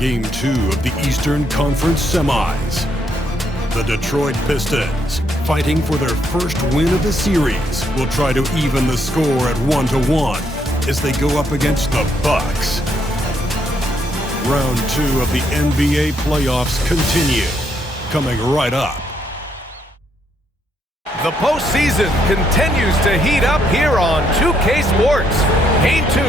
Game 2 of the Eastern Conference Semis. The Detroit Pistons, fighting for their first win of the series, will try to even the score at 1-1 as they go up against the Bucks. Round 2 of the NBA playoffs continue, coming right up. The postseason continues to heat up here on 2K Sports. Game 2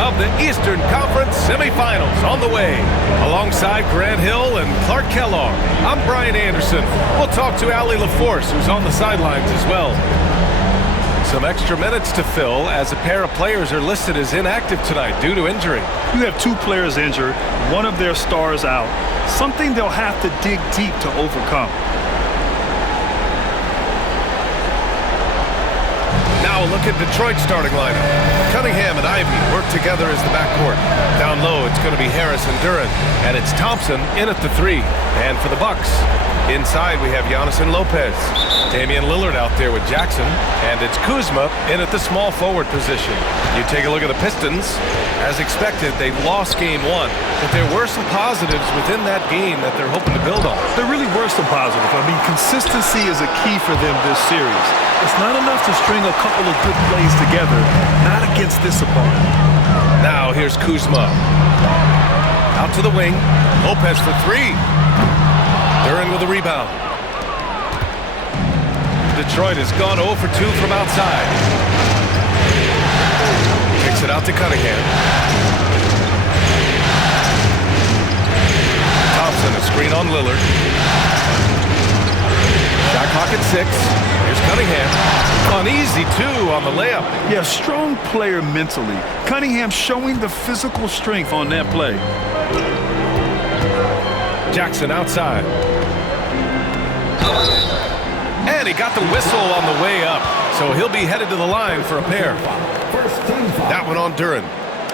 of the Eastern Conference Semifinals on the way. Alongside Grant Hill and Clark Kellogg, I'm Brian Anderson. We'll talk to Allie LaForce, who's on the sidelines as well. Some extra minutes to fill as a pair of players are listed as inactive tonight due to injury. You have two players injured, one of their stars out. Something they'll have to dig deep to overcome. Now a look at Detroit's starting lineup. Cunningham and Ivy work together as the backcourt. Down low, it's going to be Harris and Duren, and it's Thompson in at the 3. And for the Bucks, inside we have Giannis and Lopez. Damian Lillard out there with Jackson, and it's Kuzma in at the small forward position. You take a look at the Pistons. As expected, they lost Game 1, but there were some positives within that game that they're hoping to build on. There really were some positives. I mean, consistency is a key for them this series. It's not enough to string a couple of good plays together, not against this opponent. Now here's Kuzma. Out to the wing. Lopez for 3. Duren with a rebound. Detroit has gone 0 for 2 from outside. Kicks it out to Cunningham. Thompson, a screen on Lillard. Shot clock at 6. Here's Cunningham. Uneasy, too, on the layup. Yeah, strong player mentally. Cunningham showing the physical strength on that play. Jackson outside. And he got the whistle on the way up, so he'll be headed to the line for a pair. That one on Duren.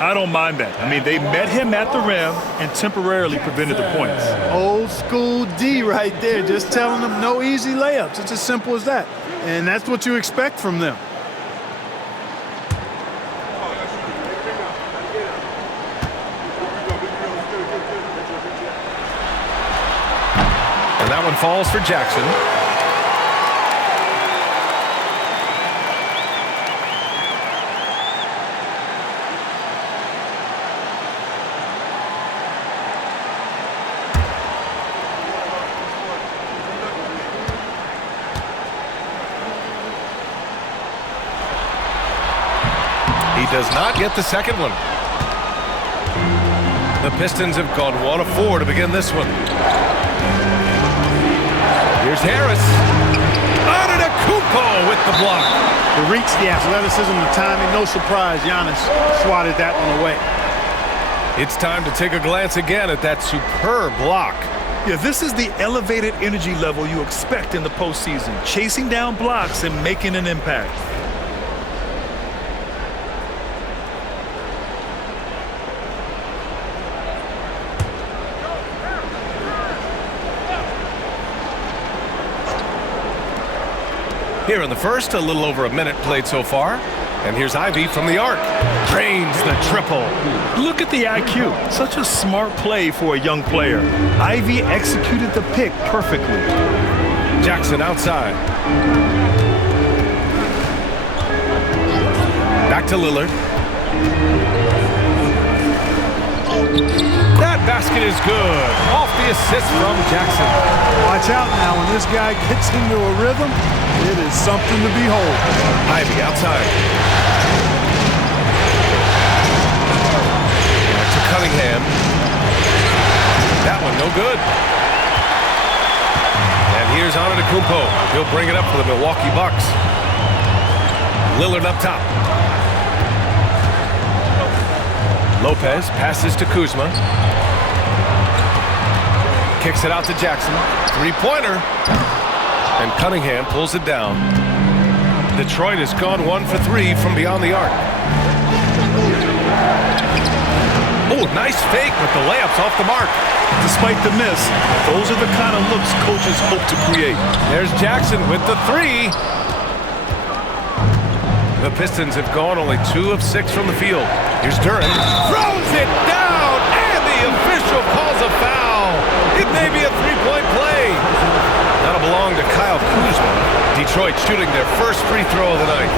I don't mind that. I mean, they met him at the rim and temporarily prevented the points. Old school D right there, just telling them no easy layups. It's as simple as that. And that's what you expect from them. And that one falls for Jackson. He does not get the second one. The Pistons have gone 1 of 4 to begin this one. Here's Harris. Antetokounmpo with the block. The reach, the athleticism, the timing, no surprise. Giannis swatted that one away. It's time to take a glance again at that superb block. Yeah, this is the elevated energy level you expect in the postseason. Chasing down blocks and making an impact. Here in the first, a little over a minute played so far. And here's Ivy from the arc. Drains the triple. Look at the IQ. Such a smart play for a young player. Ivy executed the pick perfectly. Jackson outside. Back to Lillard. That basket is good. Off the assist from Jackson. Watch out now. When this guy gets into a rhythm, it is something to behold. Ivy outside. Back to Cunningham. That one no good. And here's Antetokounmpo. He'll bring it up for the Milwaukee Bucks. Lillard up top. Lopez passes to Kuzma. Kicks it out to Jackson. Three-pointer. And Cunningham pulls it down. Detroit has gone 1 for 3 from beyond the arc. Oh, nice fake, but the layup's off the mark. Despite the miss, those are the kind of looks coaches hope to create. There's Jackson with the 3. The Pistons have gone only 2 of 6 from the field. Here's Duren. Throws it down, and the official calls a foul. It may be a three-point play. That'll belong to Kyle Kuzma. Detroit shooting their first free throw of the night.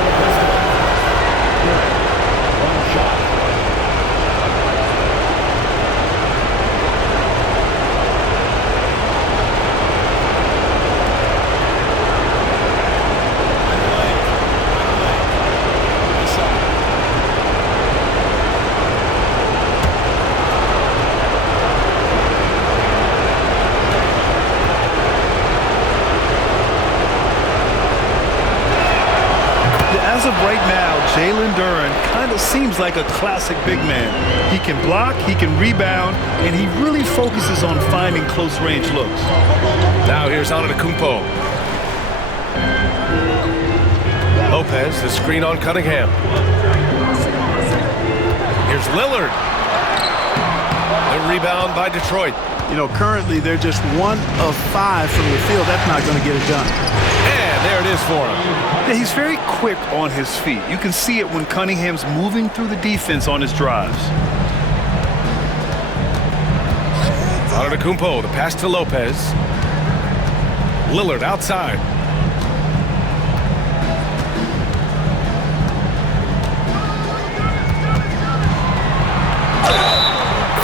As of right now, Jalen Duren kind of seems like a classic big man. He can block, he can rebound, and he really focuses on finding close-range looks. Now here's Antetokounmpo. Lopez, the screen on Cunningham. Here's Lillard. The rebound by Detroit. You know, currently they're just 1 of 5 from the field. That's not going to get it done. And there it is for him. Yeah, he's very quick on his feet. You can see it when Cunningham's moving through the defense on his drives. Antetokounmpo, the pass to Lopez. Lillard outside.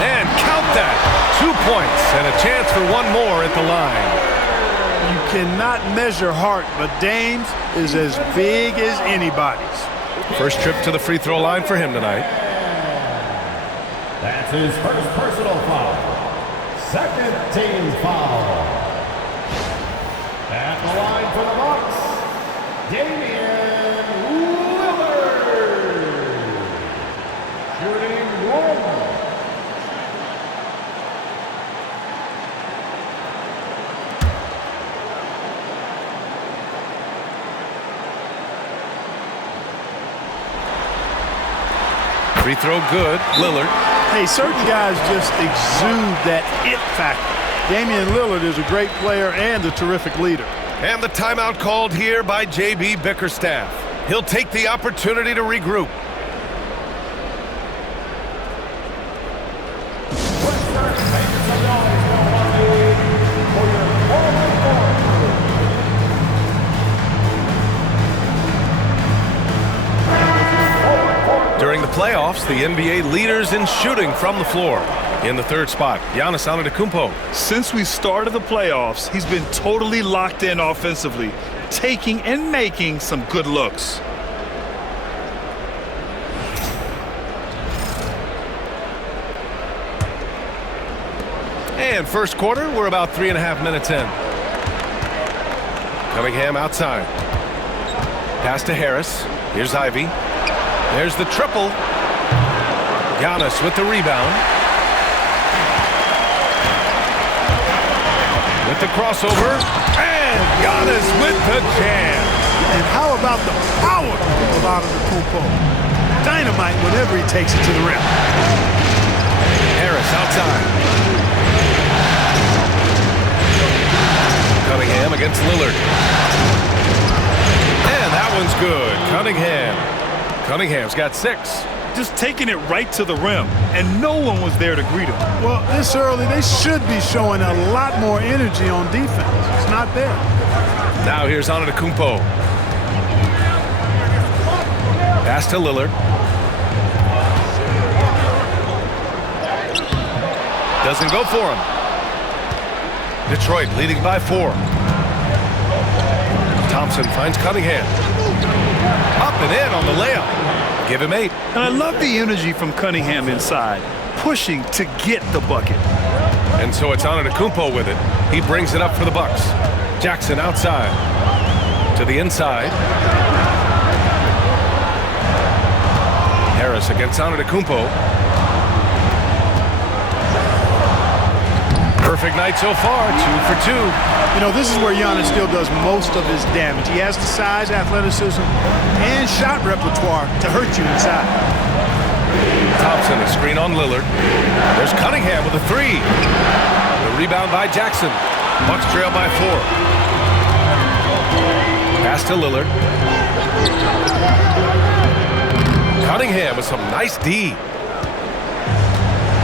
And count that. 2 points and a chance for one more at the line. You cannot measure heart, but Dame's is as big as anybody's. First trip to the free throw line for him tonight. That's his first personal foul. Second team foul. At the line for the Bucks, Damian Lillard. Shooting 1. Free throw good. Lillard. Hey, certain guys just exude that it factor. Damian Lillard is a great player and a terrific leader. And the timeout called here by J.B. Bickerstaff. He'll take the opportunity to regroup. During the playoffs, the NBA leaders in shooting from the floor. In the third spot, Giannis Antetokounmpo. Since we started the playoffs, he's been totally locked in offensively, taking and making some good looks. And first quarter, we're about 3.5 minutes in. Cunningham outside. Pass to Harris. Here's Ivy. There's the triple. Giannis with the rebound. With the crossover. And Giannis with the jam. And how about the power of Antetokounmpo? Dynamite whenever he takes it to the rim. Harris outside. Cunningham against Lillard. And that one's good. Cunningham's got 6. Just taking it right to the rim, and no one was there to greet him. Well, this early, they should be showing a lot more energy on defense. It's not there. Now here's Antetokounmpo. Pass to Lillard. Doesn't go for him. Detroit leading by 4. Thompson finds Cunningham. Up and in on the layup. Give him 8. And I love the energy from Cunningham inside, pushing to get the bucket. And so it's Antetokounmpo with it. He brings it up for the Bucks. Jackson outside. To the inside. Harris against Antetokounmpo. Perfect night so far, 2 for 2. You know, this is where Giannis still does most of his damage. He has the size, athleticism, and shot repertoire to hurt you inside. Thompson, a screen on Lillard. There's Cunningham with a 3. The rebound by Jackson. Bucks trail by 4. Pass to Lillard. Cunningham with some nice D.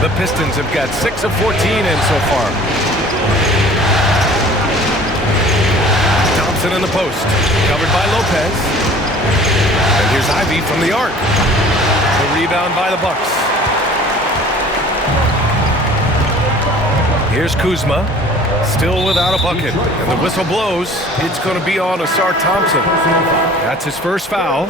The Pistons have got 6 of 14 in so far. Thompson in the post, covered by Lopez. And here's Ivy from the arc. The rebound by the Bucks. Here's Kuzma, still without a bucket. And the whistle blows. It's going to be on Asar Thompson. That's his first foul.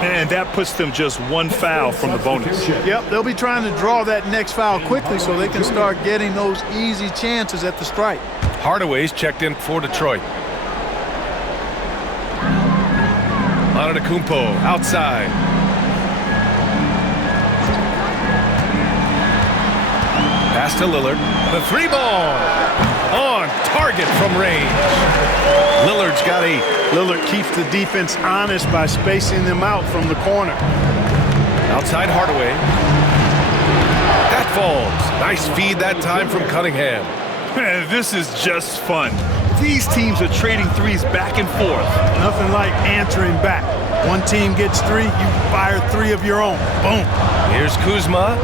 And that puts them just one foul from the bonus. Yep, they'll be trying to draw that next foul quickly so they can start getting those easy chances at the strike. Hardaway's checked in for Detroit. Antetokounmpo outside. Pass to Lillard. The 3-ball on target from range. Lillard's got 8. Lillard keeps the defense honest by spacing them out from the corner. Outside Hardaway. That falls. Nice feed that time from Cunningham. Man, this is just fun. These teams are trading threes back and forth. Nothing like answering back. One team gets 3, you fire 3 of your own. Boom. Here's Kuzma.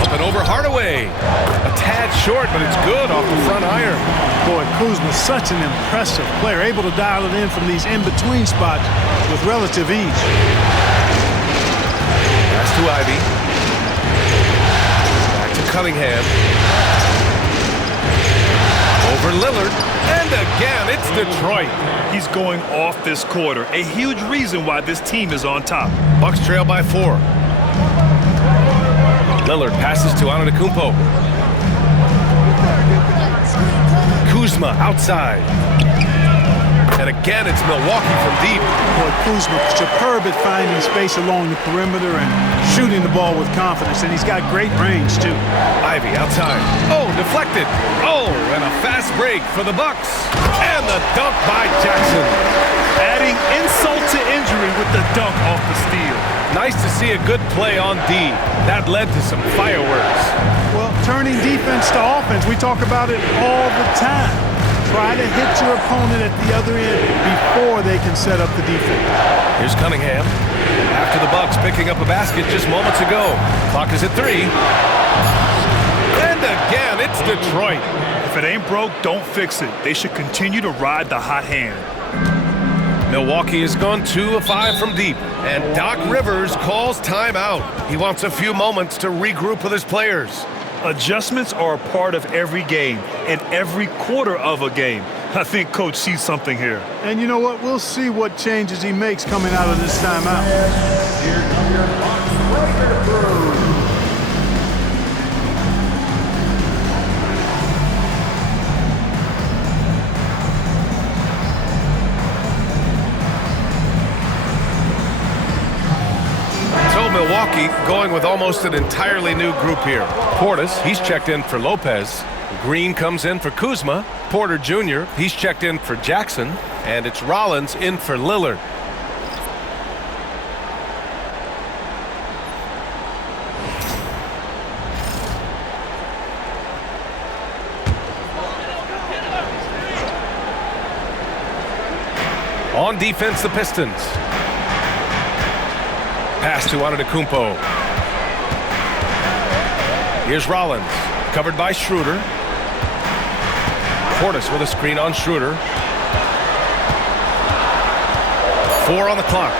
Up and over Hardaway. A tad short, but it's good off the front iron. Boy, Kuzma's such an impressive player, able to dial it in from these in-between spots with relative ease. Pass to Ivy. Back to Cunningham. Over Lillard. And again, it's Detroit. He's going off this quarter. A huge reason why this team is on top. Bucks trail by 4. Lillard passes to Antetokounmpo. Kuzma outside. And again, it's Milwaukee from deep. Boy, Kuzma superb at finding space along the perimeter and shooting the ball with confidence, and he's got great range, too. Ivy outside. Oh, deflected. Oh, and a fast break for the Bucks. And the dunk by Jackson. Adding insult to injury with the dunk off the steal. Nice to see a good play on D. That led to some fireworks. Well, turning defense to offense, we talk about it all the time. Try to hit your opponent at the other end before they can set up the defense. Here's Cunningham. After the Bucks picking up a basket just moments ago. Clock is at 3. And again, it's Detroit. If it ain't broke, don't fix it. They should continue to ride the hot hand. Milwaukee has gone 2 of 5 from deep. And Doc Rivers calls timeout. He wants a few moments to regroup with his players. Adjustments are a part of every game and every quarter of a game. I think Coach sees something here. And you know what? We'll see what changes he makes coming out of this timeout. Here come your Bucks record crew. Milwaukee going with almost an entirely new group here. Portis, he's checked in for Lopez. Green comes in for Kuzma. Porter Jr., he's checked in for Jackson. And it's Rollins in for Lillard. On defense, the Pistons. Pass to Antetokounmpo. Here's Rollins, covered by Schroeder. Portis with a screen on Schroeder. 4 on the clock.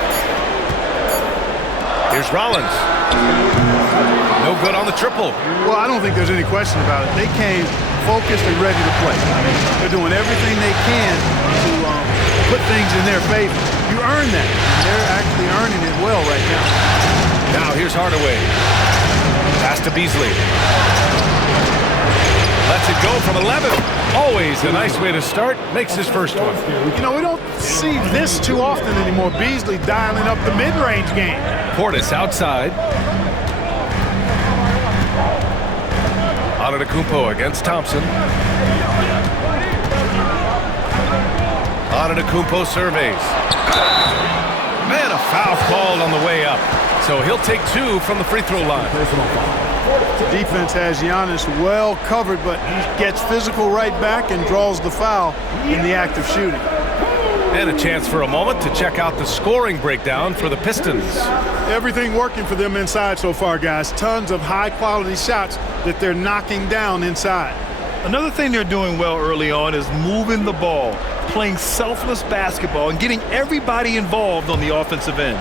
Here's Rollins. No good on the triple. Well, I don't think there's any question about it. They came focused and ready to play. I mean, they're doing everything they can to put things in their favor. You earn that. They're actually earning it well right now. Now here's Hardaway. Pass to Beasley. Lets it go from 11. Always a nice way to start. Makes his first one. You know, we don't see this too often anymore. Beasley dialing up the mid-range game. Portis outside. Antetokounmpo against Thompson. Antetokounmpo surveys. Man, a foul called on the way up. So he'll take 2 from the free throw line. The defense has Giannis well covered, but he gets physical right back and draws the foul in the act of shooting. And a chance for a moment to check out the scoring breakdown for the Pistons. Everything working for them inside so far, guys. Tons of high-quality shots that they're knocking down inside. Another thing they're doing well early on is moving the ball, playing selfless basketball, and getting everybody involved on the offensive end.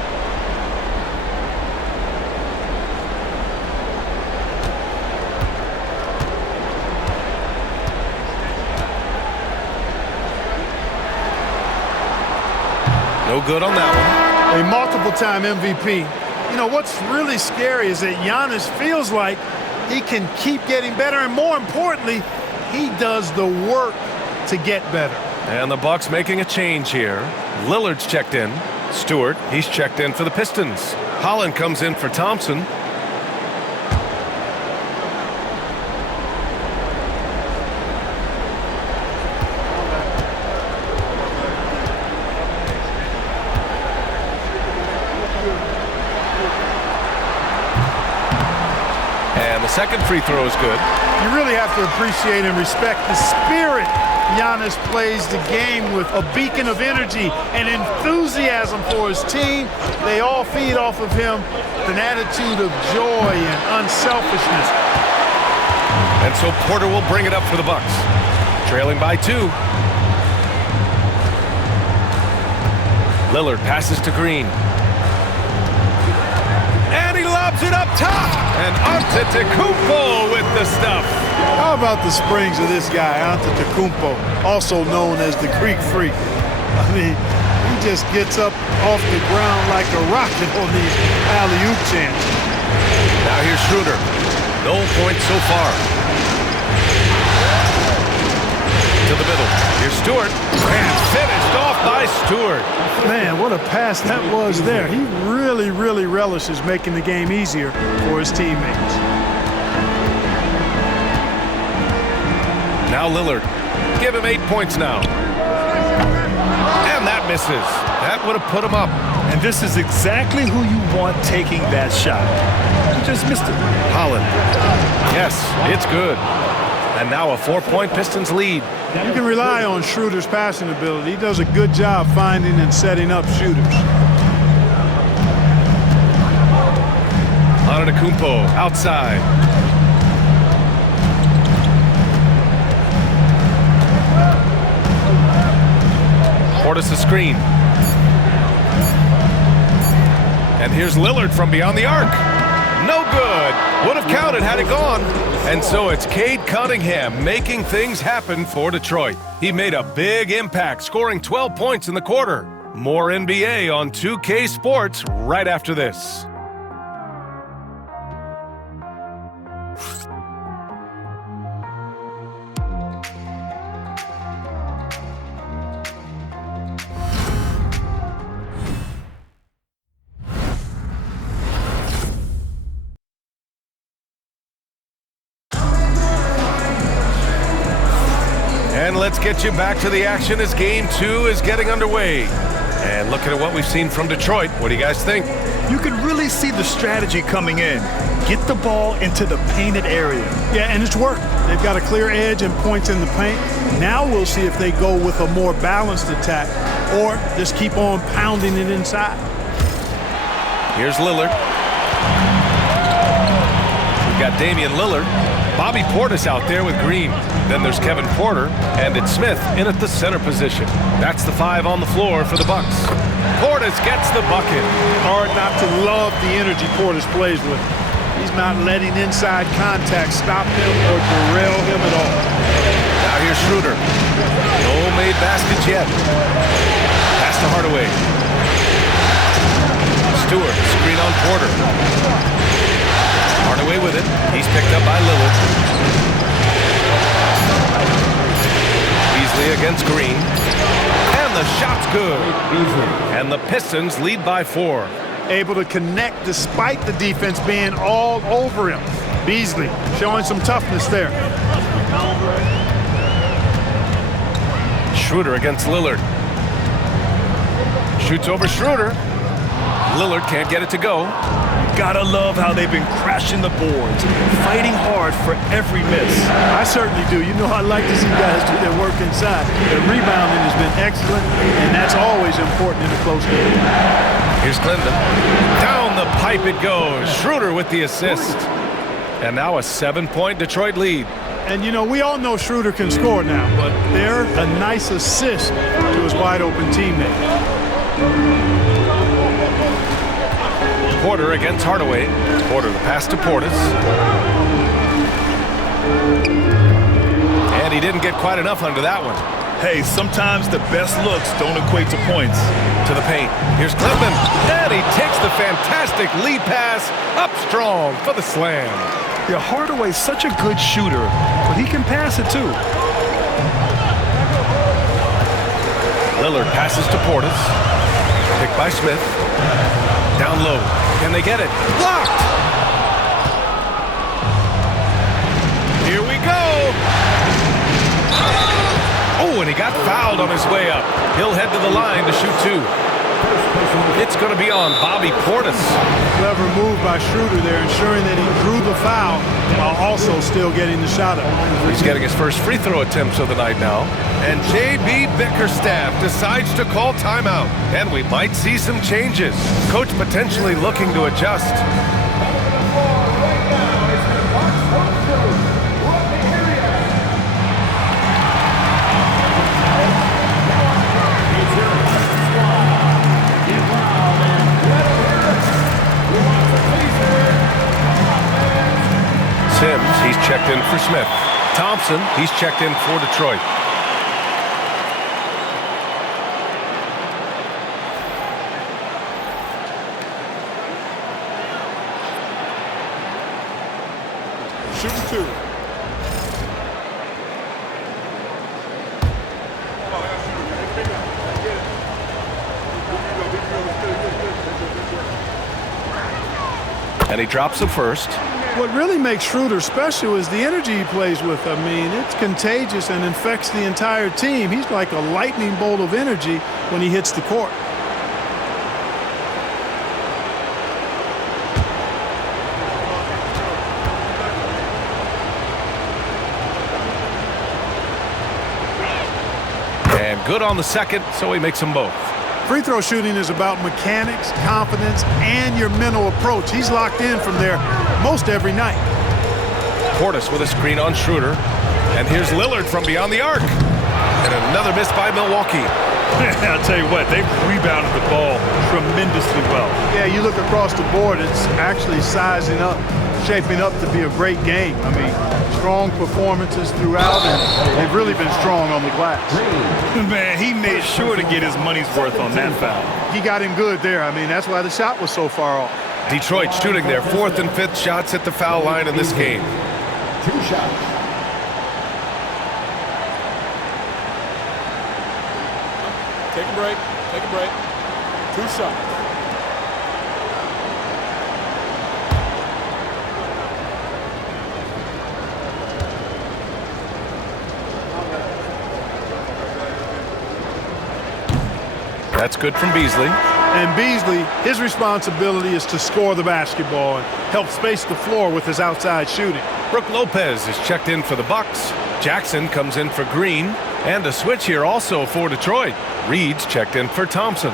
No good on that one. A multiple-time MVP. You know, what's really scary is that Giannis feels like he can keep getting better, and more importantly, he does the work to get better. And the Bucks making a change here. Lillard's checked in. Stewart, he's checked in for the Pistons. Holland comes in for Thompson. And the second free throw is good. You really have to appreciate and respect the spirit Giannis plays the game with, a beacon of energy and enthusiasm for his team. They all feed off of him with an attitude of joy and unselfishness. And so Porter will bring it up for the Bucks. Trailing by 2. Lillard passes to Green. And he lobs it up top. And Antetokounmpo with the stuff. How about the springs of this guy, Antetokounmpo, also known as the Greek Freak? I mean, he just gets up off the ground like a rocket on these alley-oop chances. Now here's Schroeder. No points so far. To the middle. Here's Stewart. And finished off by Stewart. Man, what a pass that was there. He really, really relishes making the game easier for his teammates. Now Lillard. Give him 8 points now. And that misses. That would have put him up. And this is exactly who you want taking that shot. He just missed it. Holland. Yes, it's good. And now a 4-point Pistons lead. You can rely on Schroeder's passing ability. He does a good job finding and setting up shooters. Antetokounmpo outside. Portis a screen. And here's Lillard from beyond the arc. No good. Would have counted had it gone. And so it's Cade Cunningham making things happen for Detroit. He made a big impact, scoring 12 points in the quarter. More NBA on 2K Sports right after this. And let's get you back to the action as Game 2 is getting underway. And looking at what we've seen from Detroit, what do you guys think? You can really see the strategy coming in. Get the ball into the painted area. Yeah, and it's worked. They've got a clear edge and points in the paint. Now we'll see if they go with a more balanced attack or just keep on pounding it inside. Here's Lillard. We've got Damian Lillard. Bobby Portis out there with Green. Then there's Kevin Porter, and it's Smith in at the center position. That's the 5 on the floor for the Bucks. Portis gets the bucket. Hard not to love the energy Portis plays with. He's not letting inside contact stop him or derail him at all. Now here's Schroeder. No made baskets yet. Pass to Hardaway. Stewart, screen on Porter. Hardaway with it. He's picked up by Lillard. Beasley against Green. And the shot's good. And the Pistons lead by 4. Able to connect despite the defense being all over him. Beasley showing some toughness there. Schroeder against Lillard. Shoots over Schroeder. Lillard can't get it to go. Gotta love how they've been crashing the boards, fighting hard for every miss. I certainly do. You know, I like to see guys do their work inside. Their rebounding has been excellent, and that's always important in a close game. Here's Clinton. Down the pipe it goes. Schroeder with the assist. And now a 7-point Detroit lead. And, you know, we all know Schroeder can score now, but they're a nice assist to his wide-open teammate. Porter against Hardaway. Porter the pass to Portis. And he didn't get quite enough under that one. Hey, sometimes the best looks don't equate to points. To the paint. Here's Clipman. And he takes the fantastic lead pass up strong for the slam. Yeah, Hardaway's such a good shooter, but he can pass it too. Lillard passes to Portis. Picked by Smith. Down low. Can they get it? Blocked! Here we go! Oh, and he got fouled on his way up. He'll head to the line to shoot two. It's going to be on Bobby Portis. Clever move by Schroeder there, ensuring that he drew the foul while also still getting the shot up. He's getting his first free throw attempts of the night now. And J.B. Bickerstaff decides to call timeout. And we might see some changes. Coach potentially looking to adjust. Sims, he's checked in for Smith. Thompson, he's checked in for Detroit. Shooting two. And he drops the first. What really makes Schroeder special is the energy he plays with. I mean, it's contagious and infects the entire team. He's like a lightning bolt of energy when he hits the court. And good on the second, so he makes them both. Free throw shooting is about mechanics, confidence, and your mental approach. He's locked in from there most every night. Portis with a screen on Schroeder. And here's Lillard from beyond the arc. And another miss by Milwaukee. I'll tell you what, they've rebounded the ball tremendously well. Yeah, you look across the board, it's actually sizing up, shaping up to be a great game. I mean, strong performances throughout, and they've really been strong on the glass. Man, he made sure to get his money's worth on that foul. He got him good there. I mean, that's why the shot was so far off. Detroit shooting their fourth and fifth shots at the foul line in this game. 2 shots. Take a break. Take a break. 2 shots. That's good from Beasley. And Beasley, his responsibility is to score the basketball and help space the floor with his outside shooting. Brook Lopez is checked in for the Bucks. Jackson comes in for Green. And a switch here also for Detroit. Reed's checked in for Thompson.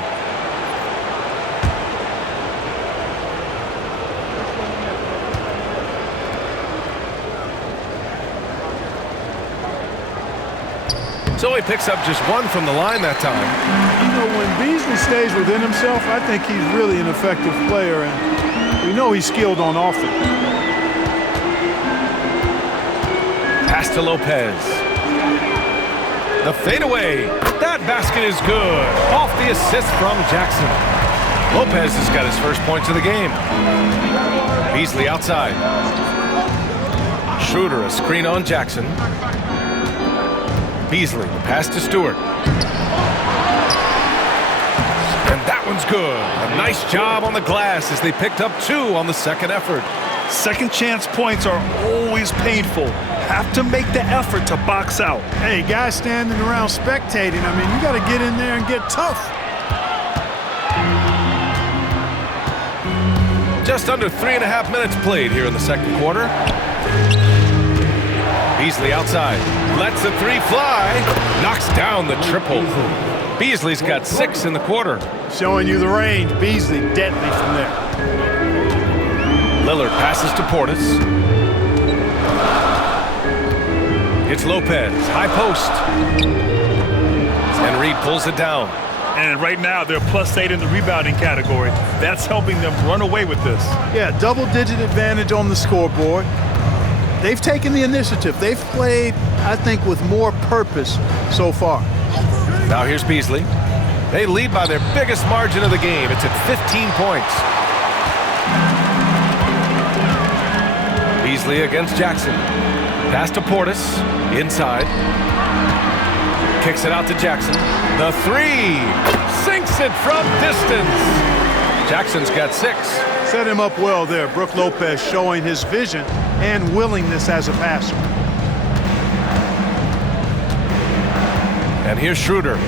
So he picks up just one from the line that time. You know, when Beasley stays within himself, I think he's really an effective player, and we know he's skilled on offense. Pass to Lopez. The fadeaway. That basket is good. Off the assist from Jackson. Lopez has got his first points of the game. Beasley outside. Schroeder, a screen on Jackson. Beasley, the pass to Stewart. And that one's good. A nice job on the glass as they picked up 2 on the second effort. Second chance points are always painful. Have to make the effort to box out. Hey, guys standing around spectating, I mean, you got to get in there and get tough. Just under 3.5 minutes played here in the second quarter. Beasley outside. Lets the three fly. Knocks down the triple. Beasley's got 6 in the quarter. Showing you the range. Beasley deadly from there. Lillard passes to Portis. It's Lopez. High post. And Reed pulls it down. And right now, they're +8 in the rebounding category. That's helping them run away with this. Yeah, double-digit advantage on the scoreboard. They've taken the initiative. They've played, I think, with more purpose so far. Now here's Beasley. They lead by their biggest margin of the game. It's at 15 points. Beasley against Jackson. Pass to Portis. Inside. Kicks it out to Jackson. The three. Sinks it from distance. Jackson's got 6. Set him up well there. Brook Lopez showing his vision and willingness as a passer. And here's Schroeder.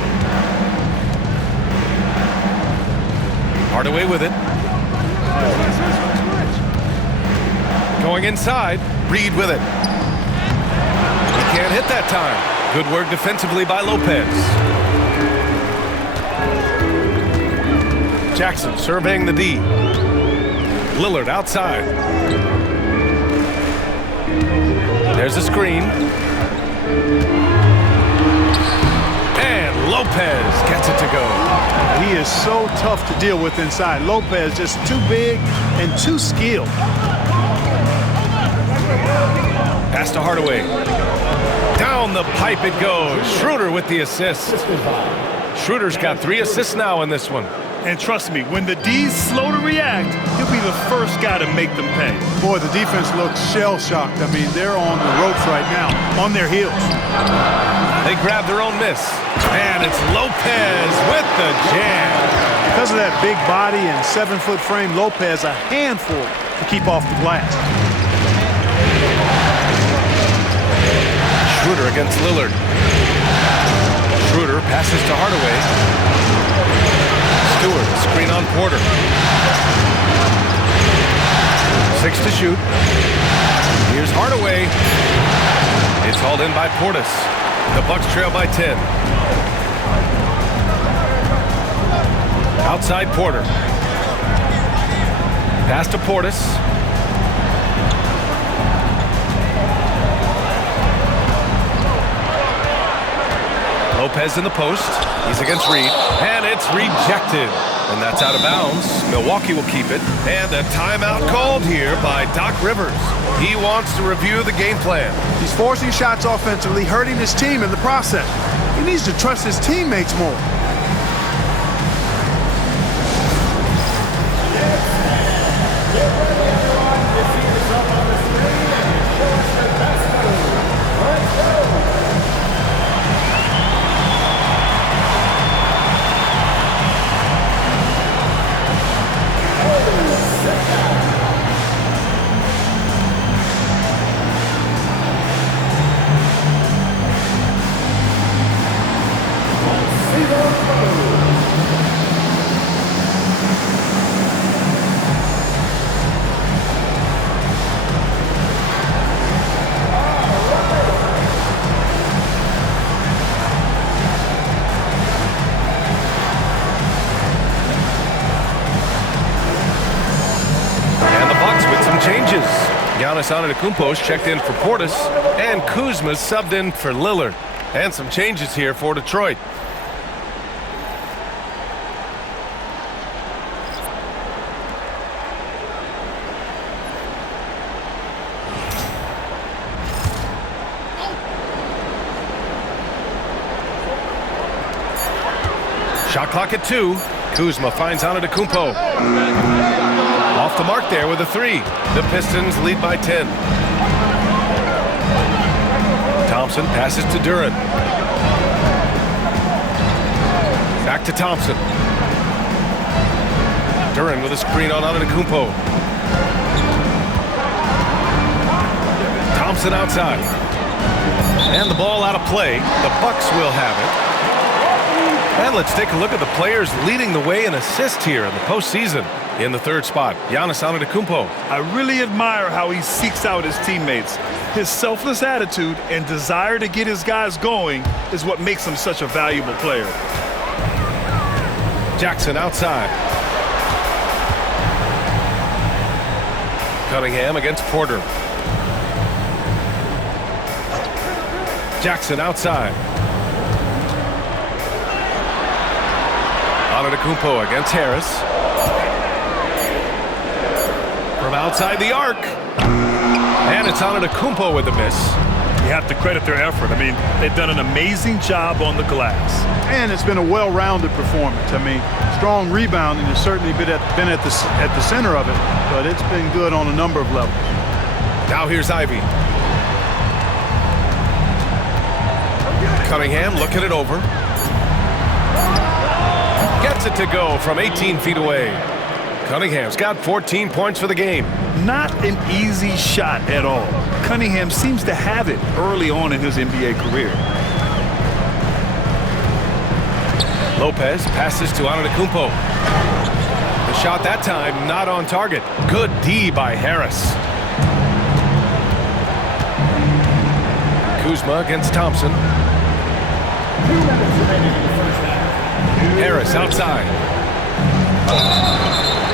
Hardaway with it. Going inside. Reed with it. He can't hit that time. Good work defensively by Lopez. Jackson surveying the D. Lillard outside. There's a screen. And Lopez gets it to go. He is so tough to deal with inside. Lopez just too big and too skilled. Pass to Hardaway. Down the pipe it goes. Schroeder with the assist. Schroeder's got 3 assists now in this one. And trust me, when the D's slow to react, he'll be the first guy to make them pay. Boy, the defense looks shell-shocked. I mean, they're on the ropes right now, on their heels. They grab their own miss. And it's Lopez with the jam. Because of that big body and 7-foot frame, Lopez a handful to keep off the glass. Schroeder against Lillard. Schroeder passes to Hardaway. Stewart, screen on Porter. 6 to shoot. Here's Hardaway. It's hauled in by Portis. The Bucks trail by 10. Outside Porter. Pass to Portis. Lopez in the post. He's against Reed. And it's rejected. And that's out of bounds. Milwaukee will keep it. And a timeout called here by Doc Rivers. He wants to review the game plan. He's forcing shots offensively, hurting his team in the process. He needs to trust his teammates more. Changes. Giannis Antetokounmpo's checked in for Portis, and Kuzma's subbed in for Lillard. And some changes here for Detroit. Shot clock at 2. Kuzma finds Antetokounmpo. Off the mark there with a 3. The Pistons lead by 10. Thompson passes to Duren. Back to Thompson. Duren with a screen on Antetokounmpo. Thompson outside. And the ball out of play. The Bucks will have it. And let's take a look at the players leading the way in assists here in the postseason. In the third spot, Giannis Antetokounmpo. I really admire how he seeks out his teammates. His selfless attitude and desire to get his guys going is what makes him such a valuable player. Jackson outside. Cunningham against Porter. Jackson outside. Antetokounmpo against Harris. From outside the arc. And it's Antetokounmpo with the miss. You have to credit their effort. I mean, they've done an amazing job on the glass. And it's been a well-rounded performance. I mean, strong rebounding has certainly been at the center of it, but it's been good on a number of levels. Now here's Ivy. Cunningham looking it over. Gets it to go from 18 feet away. Cunningham's got 14 points for the game. Not an easy shot at all. Cunningham seems to have it early on in his NBA career. Lopez passes to Antetokounmpo. The shot that time not on target. Good D by Harris. Kuzma against Thompson. 2 minutes remaining in the first half. Harris outside.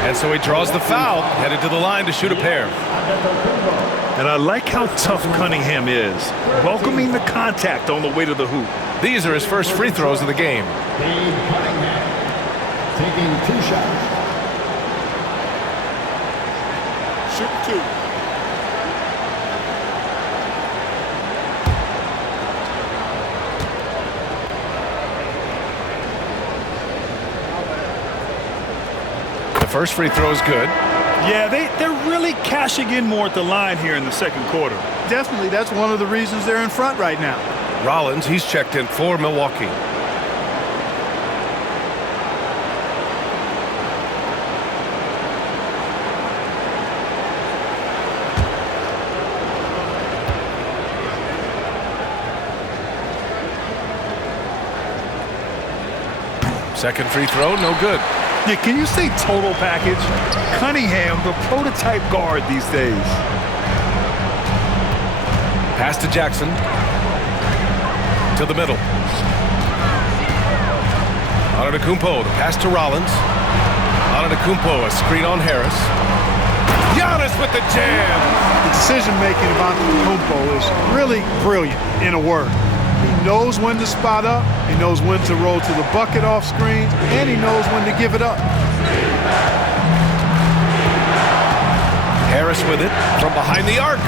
And so he draws the foul, headed to the line to shoot a pair. And I like how tough Cunningham is, welcoming the contact on the way to the hoop. These are his first free throws of the game. Cade Cunningham taking 2 shots. Shoot 2. The first free throw is good. Yeah, they're really cashing in more at the line here in the second quarter. Definitely, that's one of the reasons they're in front right now. Rollins, he's checked in for Milwaukee. Second free throw, no good. Yeah, can you say total package? Cunningham, the prototype guard these days. Pass to Jackson. To the middle. Antetokounmpo, the pass to Rollins. Antetokounmpo, a screen on Harris. Giannis with the jam. The decision-making of Antetokounmpo is really brilliant, in a word. He knows when to spot up, he knows when to roll to the bucket off screens, and he knows when to give it up. Harris with it from behind the arc.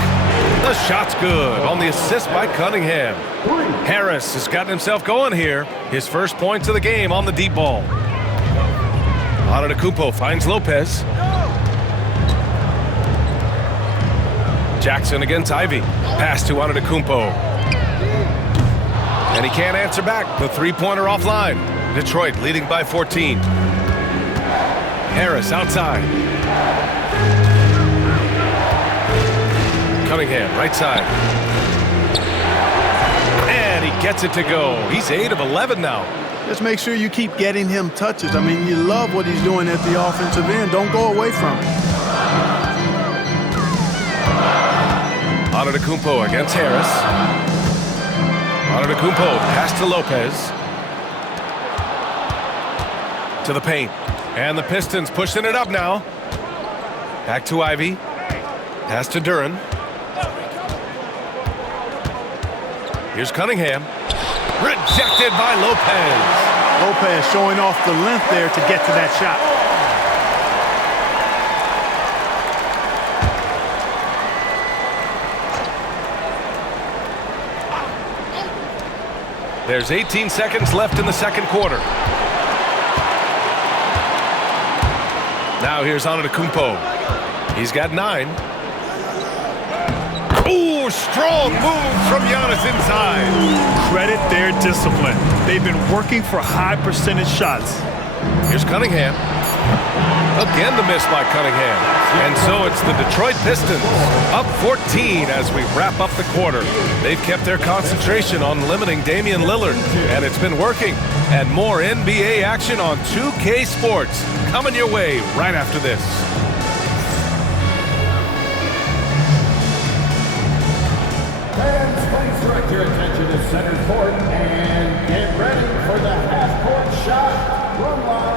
The shot's good on the assist by Cunningham. Harris has gotten himself going here. His first points of the game on the deep ball. Antetokounmpo finds Lopez. Jackson against Ivy. Pass to Antetokounmpo. And he can't answer back. The three-pointer offline. Detroit leading by 14. Harris outside. Cunningham right side. And he gets it to go. He's 8 of 11 now. Just make sure you keep getting him touches. I mean, you love what he's doing at the offensive end. Don't go away from it. Antetokounmpo against Harris. Antetokounmpo, pass to Lopez. To the paint. And the Pistons pushing it up now. Back to Ivy. Pass to Duren. Here's Cunningham. Rejected by Lopez. Lopez showing off the length there to get to that shot. There's 18 seconds left in the second quarter. Now here's Antetokounmpo. He's got 9. Ooh, strong move from Giannis inside. Credit their discipline. They've been working for high percentage shots. Here's Cunningham. Again the miss by Cunningham. And so it's the Detroit Pistons up 14 as we wrap up the quarter. They've kept their concentration on limiting Damian Lillard, and it's been working. And more NBA action on 2K Sports coming your way right after this. Fans, please direct your attention to center court and get ready for the half-court shot run line.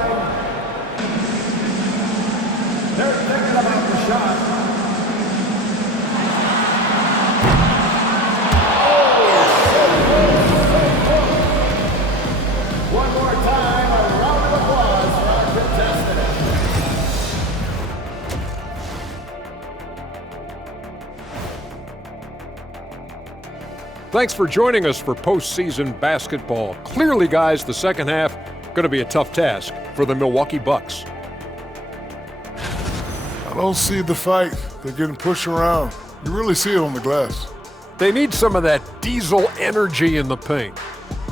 They're thinking about the shot. One more time, a round of applause for our contestant. Thanks for joining us for postseason basketball. Clearly, guys, the second half going to be a tough task for the Milwaukee Bucks. I don't see the fight. They're getting pushed around. You really see it on the glass. They need some of that diesel energy in the paint.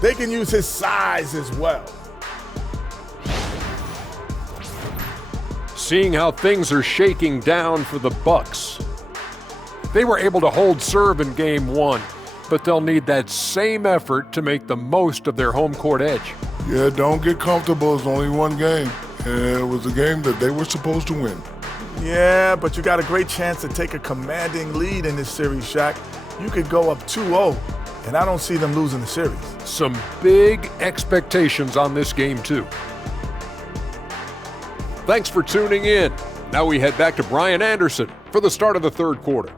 They can use his size as well. Seeing how things are shaking down for the Bucks. They were able to hold serve in Game 1, but they'll need that same effort to make the most of their home court edge. Yeah, don't get comfortable. It's only one game. And it was a game that they were supposed to win. Yeah, but you got a great chance to take a commanding lead in this series, Shaq. You could go up 2-0, and I don't see them losing the series. Some big expectations on this game, too. Thanks for tuning in. Now we head back to Brian Anderson for the start of the third quarter.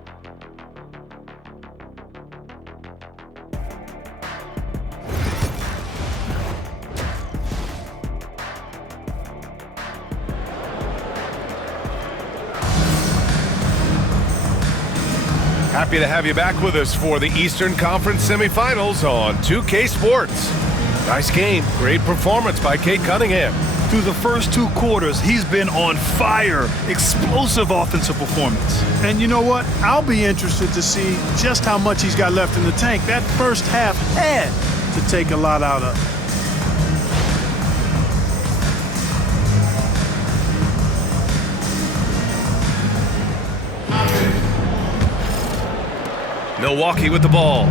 Happy to have you back with us for the Eastern Conference Semifinals on 2K Sports. Nice game. Great performance by Cade Cunningham. Through the first two quarters, he's been on fire. Explosive offensive performance. And you know what? I'll be interested to see just how much he's got left in the tank. That first half had to take a lot out of. Milwaukee with the ball.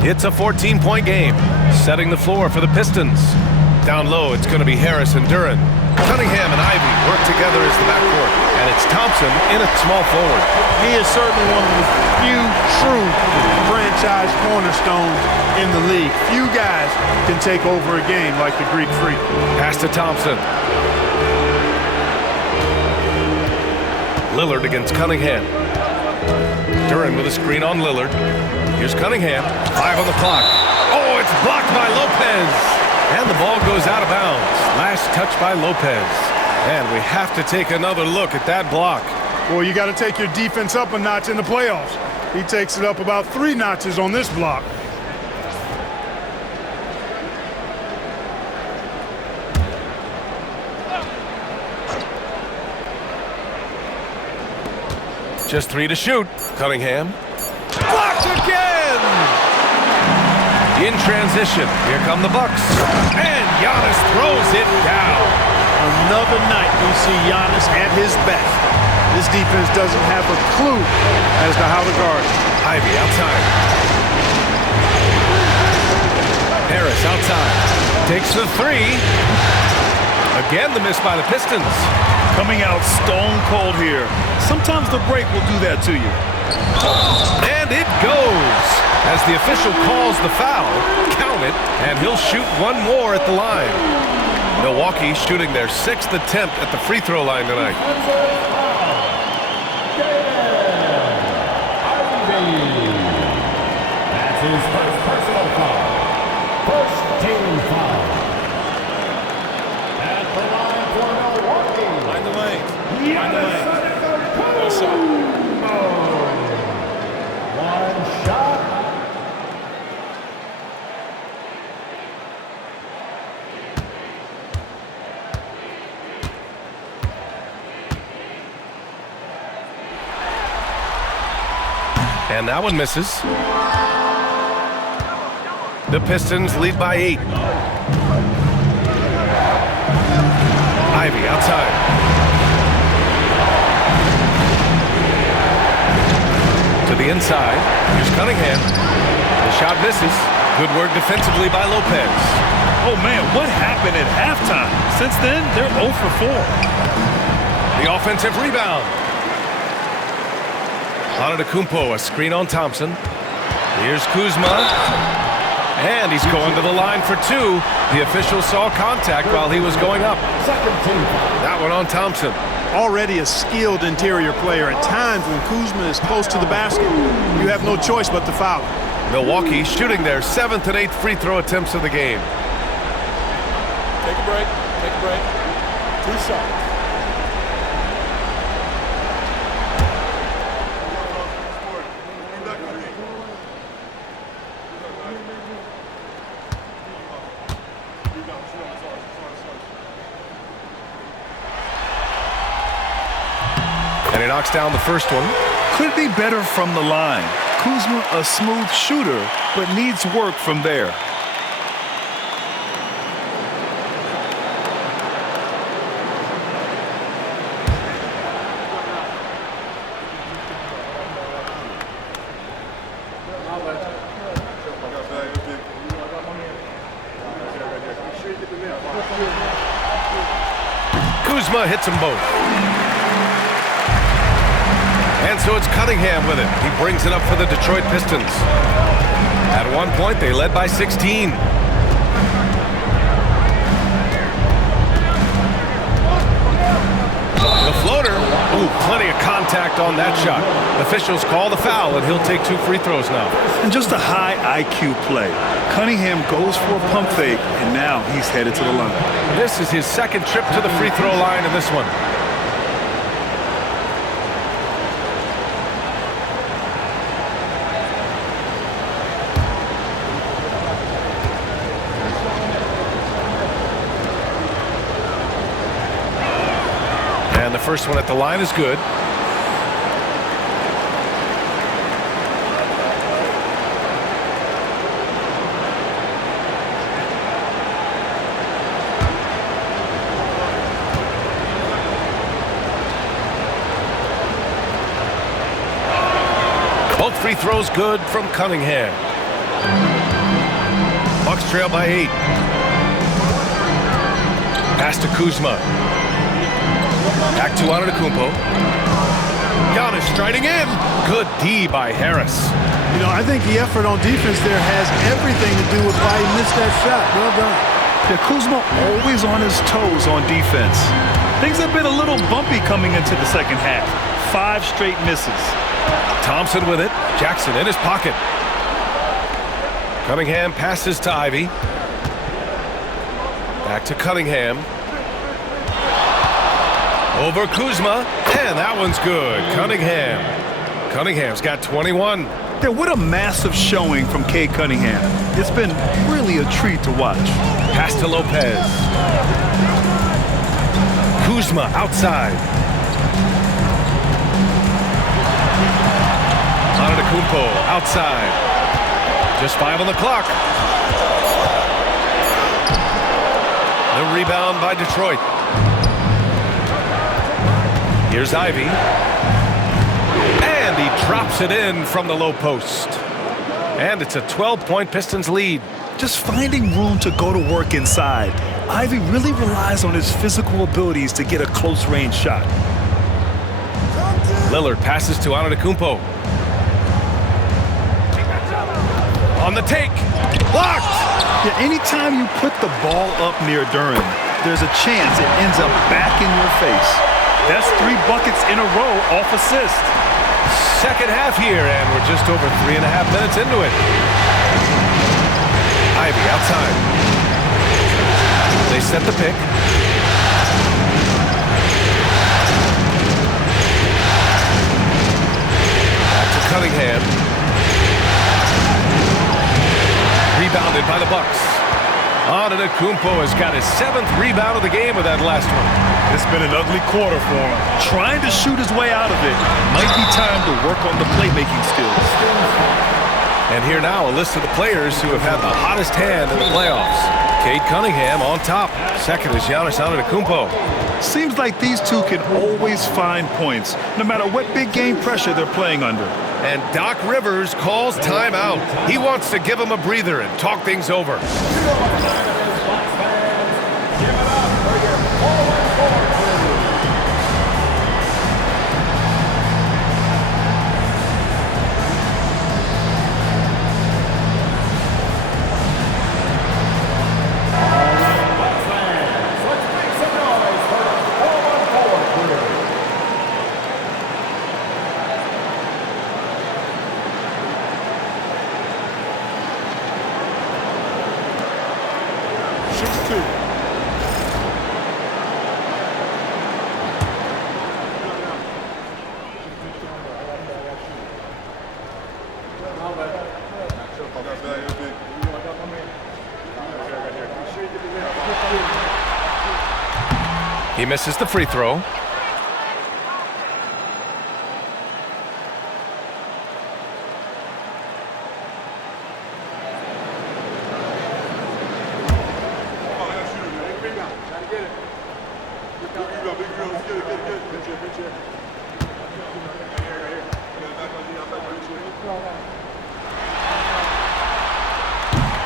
It's a 14-point game, setting the floor for the Pistons. Down low, it's going to be Harris and Duren. Cunningham and Ivy work together as the backcourt, and it's Thompson in at small forward. He is certainly one of the few true franchise cornerstones in the league. Few guys can take over a game like the Greek Freak. Pass to Thompson. Lillard against Cunningham. Duren with a screen on Lillard. Here's Cunningham. 5 on the clock. Oh, it's blocked by Lopez. And the ball goes out of bounds. Last touch by Lopez. And we have to take another look at that block. Well, you got to take your defense up a notch in the playoffs. He takes it up about 3 notches on this block. Just 3 to shoot. Cunningham. Blocked again! In transition, here come the Bucks. And Giannis throws it down. Another night we see Giannis at his best. This defense doesn't have a clue as to how to guard him. Ivy outside. Harris outside. Takes the 3. Again, the miss by the Pistons. Coming out stone cold here. Sometimes the break will do that to you. And it goes. As the official calls the foul, count it, and he'll shoot one more at the line. Milwaukee shooting their 6th attempt at the free throw line tonight. That's his first personal foul. First team foul. At the line for Milwaukee. Find the lane. Find the lane. No shot. One shot. And that one misses. The Pistons lead by 8. Ivy outside. the inside. Here's Cunningham. The shot misses. Good work defensively by Lopez. Oh, man, what happened at halftime? Since then, they're 0 for 4. The offensive rebound. Antetokounmpo, a screen on Thompson. Here's Kuzma. And he's going to the line for 2. The official saw contact while he was going up. That one on Thompson. Already a skilled interior player. At times when Kuzma is close to the basket, you have no choice but to foul him. Milwaukee shooting their 7th and 8th free throw attempts of the game. Take a break. Take a break. 2 shots. And he knocks down the first one. Could be better from the line. Kuzma, a smooth shooter, but needs work from there. Kuzma hits them both. And so it's Cunningham with it. He brings it up for the Detroit Pistons. At one point, they led by 16. The floater. Ooh, plenty of contact on that shot. Officials call the foul, and he'll take 2 free throws now. And just a high IQ play. Cunningham goes for a pump fake, and now he's headed to the line. This is his 2nd trip to the free throw line in this one. And the first one at the line is good. Both free throws good from Cunningham. Bucks trail by 8. Pass to Kuzma. Back to Antetokounmpo. Giannis striding in. Good D by Harris. You know, I think the effort on defense there has everything to do with why he missed that shot. Well done. Yeah, Kuzma always on his toes on defense. Things have been a little bumpy coming into the second half. 5 straight misses. Thompson with it. Jackson in his pocket. Cunningham passes to Ivy. Back to Cunningham. Over Kuzma, and that one's good. Cunningham's got 21. Yeah, what a massive showing from Cade Cunningham. It's been really a treat to watch. Pass to Lopez. Kuzma outside. Antetokounmpo outside. Just 5 on the clock. The rebound by Detroit. Here's Ivy. And he drops it in from the low post. And it's a 12-point Pistons lead. Just finding room to go to work inside. Ivy really relies on his physical abilities to get a close-range shot. Lillard passes to Antetokounmpo. On the take. Blocked! Yeah, anytime you put the ball up near Duren, there's a chance it ends up back in your face. That's 3 buckets in a row off assist. Second half here, and we're just over 3.5 minutes into it. Ivy outside. They set the pick. Back to Cunningham. Rebounded by the Bucks. Antetokounmpo has got his 7th rebound of the game with that last one. It's been an ugly quarter for him. Trying to shoot his way out of it. Might be time to work on the playmaking skills. And here now a list of the players who have had the hottest hand in the playoffs. Cade Cunningham on top. Second is Giannis Antetokounmpo. Seems like these two can always find points, no matter what big game pressure they're playing under. And Doc Rivers calls timeout. He wants to give him a breather and talk things over. He misses the free throw.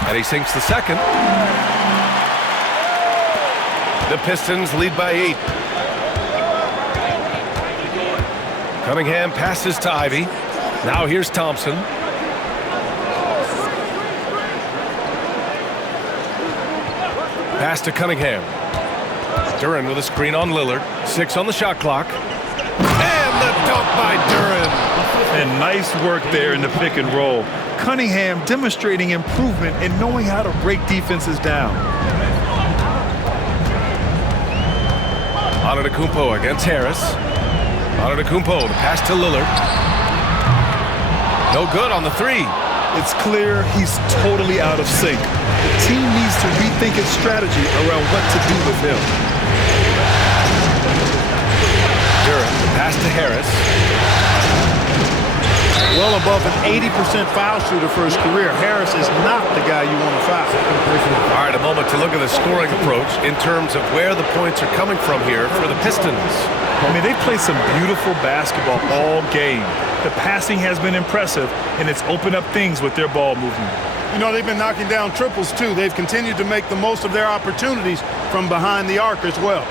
And he sinks the second. The Pistons lead by 8. Cunningham passes to Ivy. Now here's Thompson. Pass to Cunningham. Duren with a screen on Lillard. 6 on the shot clock. And the dunk by Duren. And nice work there in the pick and roll. Cunningham demonstrating improvement in knowing how to break defenses down. Antetokounmpo against Harris. Antetokounmpo, the pass to Lillard. No good on the three. It's clear he's totally out of sync. The team needs to rethink its strategy around what to do with him. Duren, the pass to Harris. Well above an 80% foul shooter for his career. Harris is not the guy you want to foul. All right, a moment to look at the scoring approach in terms of where the points are coming from here for the Pistons. I mean, they played some beautiful basketball all game. The passing has been impressive, and it's opened up things with their ball movement. You know, they've been knocking down triples, too. They've continued to make the most of their opportunities from behind the arc as well.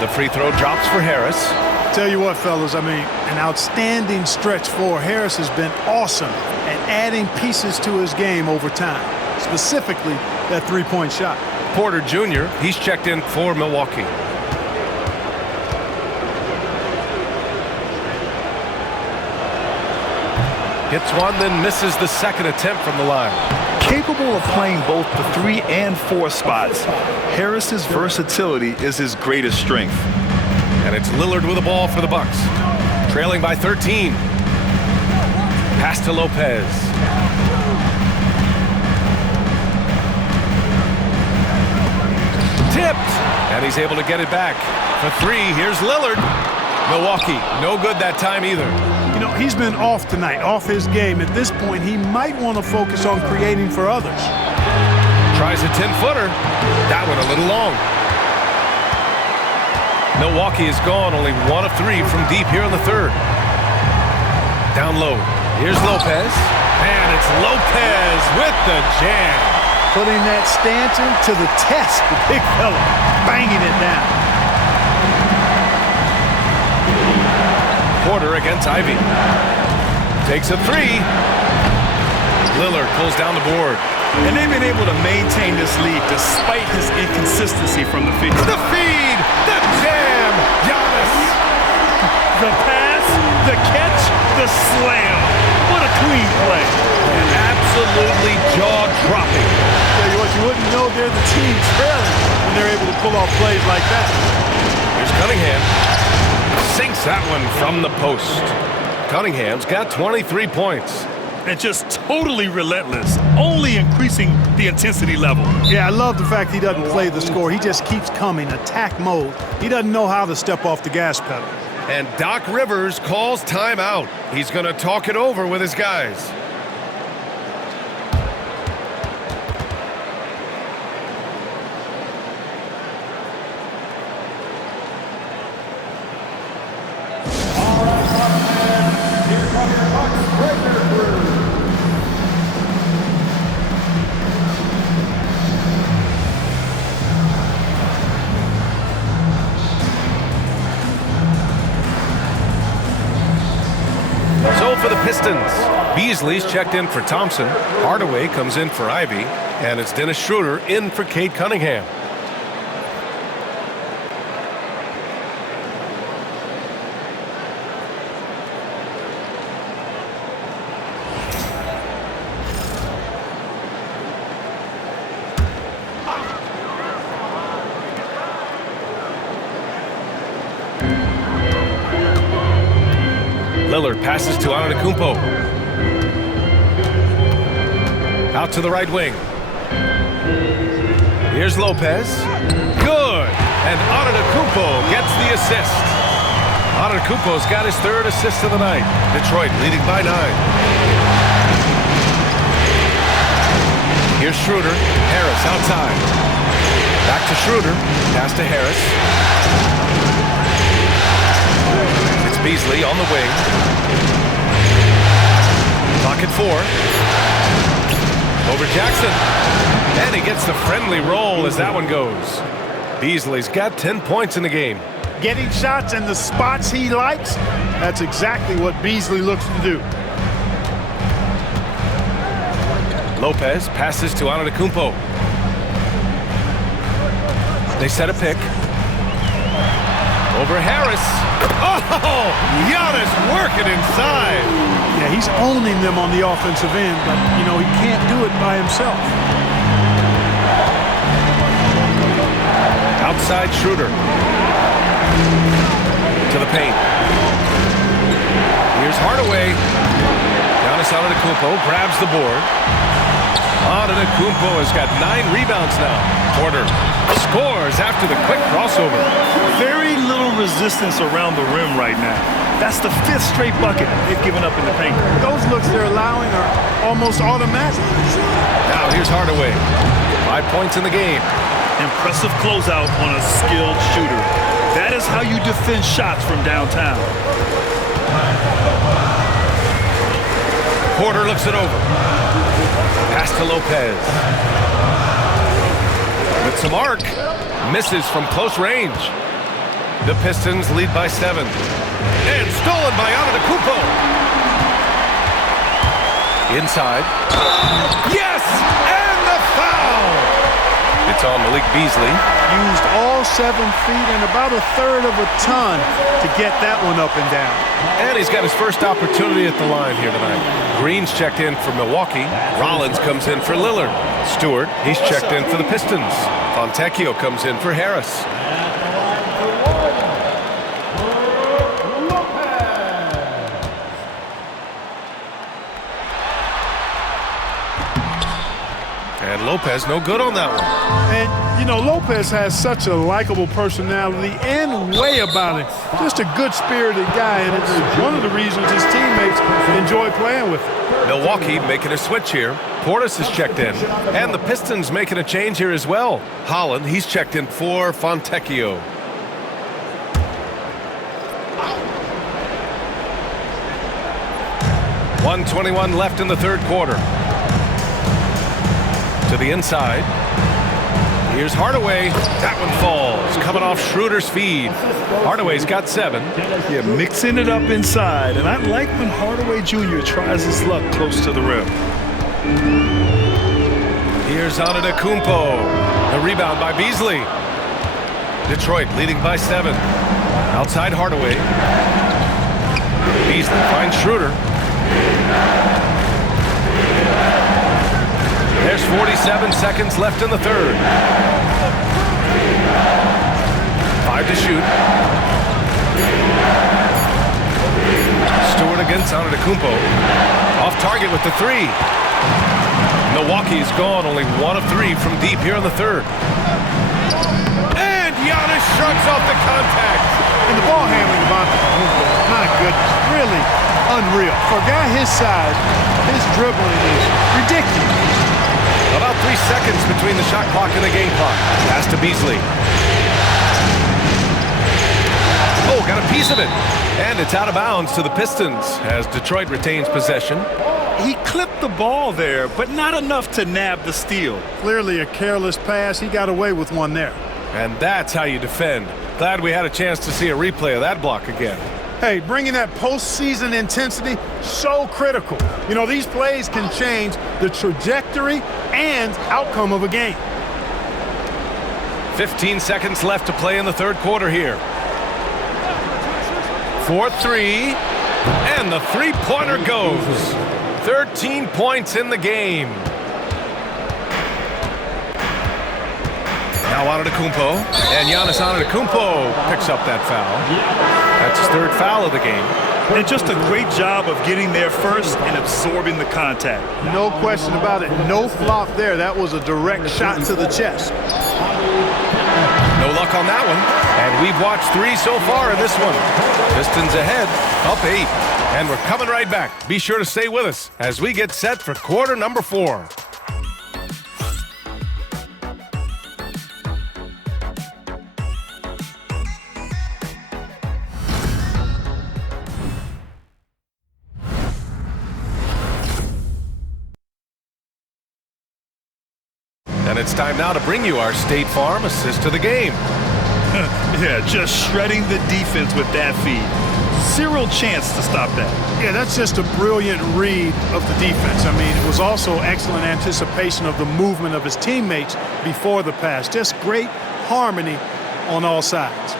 The free throw drops for Harris. Tell you what, fellas, I mean, an outstanding stretch for Harris has been awesome at adding pieces to his game over time, specifically that three-point shot. Porter Jr., he's checked in for Milwaukee. Hits one, then misses the second attempt from the line. Capable of playing both the 3 and 4 spots, Harris's versatility is his greatest strength. And it's Lillard with the ball for the Bucks. Trailing by 13. Pass to Lopez. Tipped. And he's able to get it back. For 3, here's Lillard. Milwaukee, no good that time either. You know, he's been off tonight, off his game. At this point, he might want to focus on creating for others. Tries a 10-footer. That one a little long. Milwaukee is gone, only 1 of 3 from deep here in the third. Down low. Here's Lopez. And it's Lopez with the jam. Putting that Stanton to the test, the big fella, banging it down. Porter against Ivy. Takes a 3. Lillard pulls down the board. And they've been able to maintain this lead despite his inconsistency from the field. The feed, the jam, Giannis. The pass, the catch, the slam. What a clean play. And absolutely jaw-dropping. Tell you what, you wouldn't know they're the team trailing when they're able to pull off plays like that. Here's Cunningham. Sinks that one from the post. Cunningham's got 23 points. And just totally relentless, only increasing the intensity level. Yeah, I love the fact he doesn't play the score. He just keeps coming, attack mode. He doesn't know how to step off the gas pedal. And Doc Rivers calls timeout. He's going to talk it over with his guys. Pistons. Beasley's checked in for Thompson. Hardaway comes in for Ivy. And it's Dennis Schroeder in for Cade Cunningham. Lillard passes to Antetokounmpo. Out to the right wing. Here's Lopez. Good! And Antetokounmpo gets the assist. Antetokounmpo's got his third assist of the night. Detroit leading by 9. Here's Schroeder. Harris outside. Back to Schroeder. Pass to Harris. It's Beasley on the wing. Clock at 4. Over Jackson. And he gets the friendly roll as that one goes. Beasley's got 10 points in the game. Getting shots in the spots he likes, that's exactly what Beasley looks to do. Lopez passes to Antetokounmpo. They set a pick. Over Harris. Oh, Giannis working inside. Yeah, he's owning them on the offensive end, but, you know, he can't do it by himself. Outside Schroeder. To the paint. Here's Hardaway. Giannis Antetokounmpo grabs the board. Antetokounmpo has got 9 rebounds now. Porter scores after the quick crossover. Very little resistance around the rim right now. That's the 5th straight bucket they've given up in the paint. Those looks they're allowing are almost automatic. Now here's Hardaway. 5 points in the game. Impressive closeout on a skilled shooter. That is how you defend shots from downtown. Porter looks it over. Pass to Lopez. With some arc. Misses from close range. The Pistons lead by 7. And stolen by Antetokounmpo. Inside. Yes! And the foul! It's on Malik Beasley. Used all 7 feet and about 1/3 of a ton to get that one up and down. And he's got his first opportunity at the line here tonight. Green's checked in for Milwaukee. Rollins comes in for Lillard. Stewart, he's checked in for the Pistons. Fontecchio comes in for Harris. And Lopez no good on that one. And, you know, Lopez has such a likable personality and way about him. Just a good-spirited guy, and it's one of the reasons his teammates enjoy playing with him. Milwaukee making a switch here. Portis is checked in. And the Pistons making a change here as well. Holland, he's checked in for Fontecchio. .121 left in the 3rd quarter. To the inside. Here's Hardaway. That one falls. Coming off Schroeder's feed. Hardaway's got 7. Yeah, mixing it up inside. And I like when Hardaway Jr. tries his luck close to the rim. Here's Antetokounmpo. The rebound by Beasley. Detroit leading by 7. Outside Hardaway. Beasley finds Schroeder. There's 47 seconds left in the 3rd. 5 to shoot. Stewart against Antetokounmpo. Off target with the 3. Milwaukee's gone only 1 of 3 from deep here in the 3rd. And Giannis shrugs off the contact. And the ball handling of Antetokounmpo, my goodness, really unreal. For a guy his size, his dribbling is ridiculous. About 3 seconds between the shot clock and the game clock. Pass to Beasley. Oh, got a piece of it. And it's out of bounds to the Pistons as Detroit retains possession. He clipped the ball there, but not enough to nab the steal. Clearly a careless pass. He got away with one there. And that's how you defend. Glad we had a chance to see a replay of that block again. Hey, bringing that postseason intensity, so critical. You know, these plays can change the trajectory and outcome of a game. 15 seconds left to play in the third quarter here. 4-3, and the three-pointer goes. 13 points in the game. Now Antetokounmpo, and Giannis Antetokounmpo picks up that foul. That's his third foul of the game. And just a great job of getting there first and absorbing the contact. No question about it. No flop there. That was a direct shot to the chest. No luck on that one. And we've watched 3 so far in this one. Pistons ahead, up 8. And we're coming right back. Be sure to stay with us as we get set for quarter number 4. And it's time now to bring you our State Farm assist of the game. Yeah, just shredding the defense with that feed. Zero chance to stop that. Yeah, that's just a brilliant read of the defense. I mean, it was also excellent anticipation of the movement of his teammates before the pass. Just great harmony on all sides.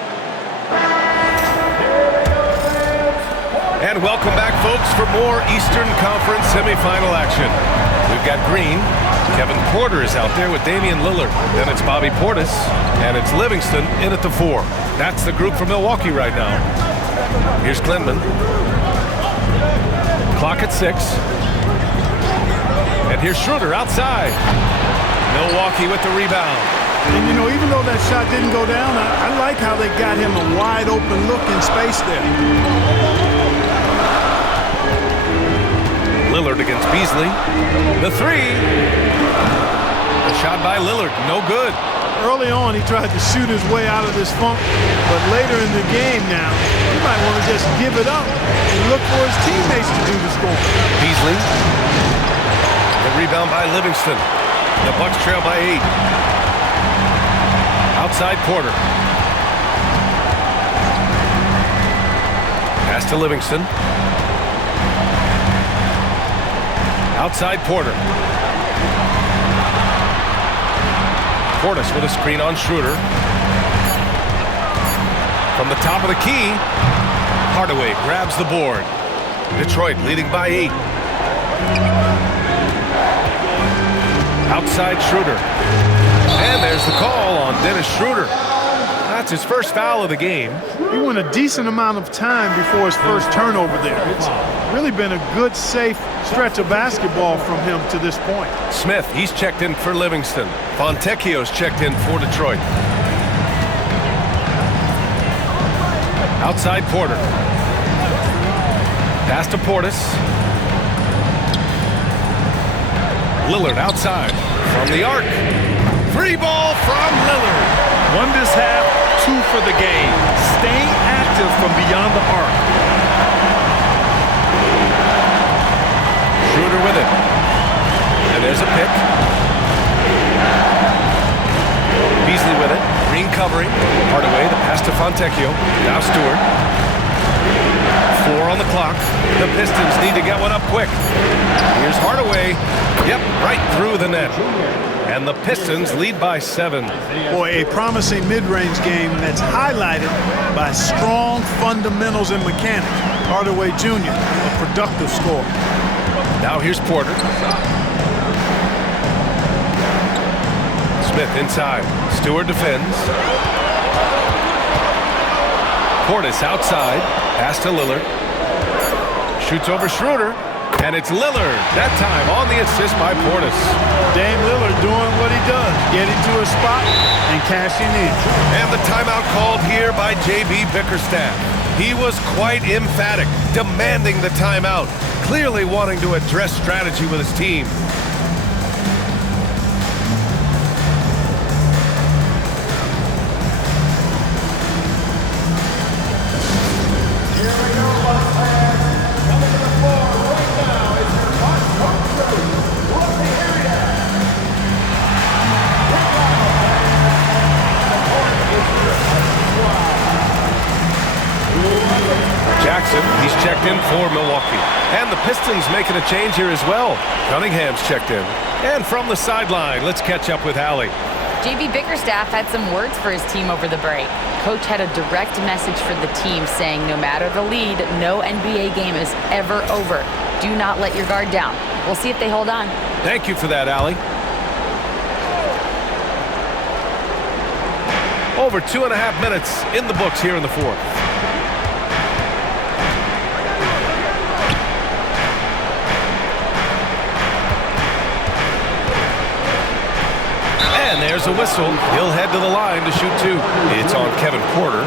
And welcome back, folks, for more Eastern Conference semifinal action. We've got Green. Kevin Porter is out there with Damian Lillard. Then it's Bobby Portis, and it's Livingston in at the 4. That's the group for Milwaukee right now. Here's Klinman. Clock at 6. And here's Schroeder outside. Milwaukee with the rebound. And, you know, even though that shot didn't go down, I like how they got him a wide-open look in space there. Lillard against Beasley. The 3. The shot by Lillard, no good. Early on, he tried to shoot his way out of this funk, but later in the game now, he might want to just give it up and look for his teammates to do the scoring. Beasley. The rebound by Livingston. The Bucks trail by 8. Outside Porter. Pass to Livingston. Outside Porter. Portis with a screen on Schroeder. From the top of the key, Hardaway grabs the board. Detroit leading by 8. Outside Schroeder. And there's the call on Dennis Schroeder. That's his first foul of the game. He went a decent amount of time before his first turnover there. It's really been a good, safe stretch of basketball from him to this point. Smith, he's checked in for Livingston. Fontecchio's checked in for Detroit. Outside Porter. Pass to Portis. Lillard outside from the arc. Free ball from Lillard. 1 this half, 2 for the game. Staying active from beyond the arc. Schroeder with it. And there's a pick. Beasley with it. Green covering. Hardaway, the pass to Fontecchio. Now Stewart. 4 on the clock. The Pistons need to get one up quick. Here's Hardaway. Yep, right through the net. And the Pistons lead by 7. Boy, a promising mid-range game that's highlighted by strong fundamentals and mechanics. Hardaway Jr., a productive scorer. Now here's Porter. Smith inside. Stewart defends. Portis outside. Pass to Lillard. Shoots over Schroeder. And it's Lillard. That time on the assist by Portis. Dame Lillard doing what he does. Getting to a spot and cashing in. And the timeout called here by J.B. Bickerstaff. He was quite emphatic, demanding the timeout. Clearly wanting to address strategy with his team. checked in for Milwaukee. And the Pistons making a change here as well. Cunningham's checked in. And from the sideline, let's catch up with Allie. JB Bickerstaff had some words for his team over the break. Coach had a direct message for the team saying no matter the lead, no NBA game is ever over. Do not let your guard down. We'll see if they hold on. Thank you for that, Allie. Over 2.5 minutes in the books here in the fourth. And there's a whistle. He'll head to the line to shoot two. It's on Kevin Porter.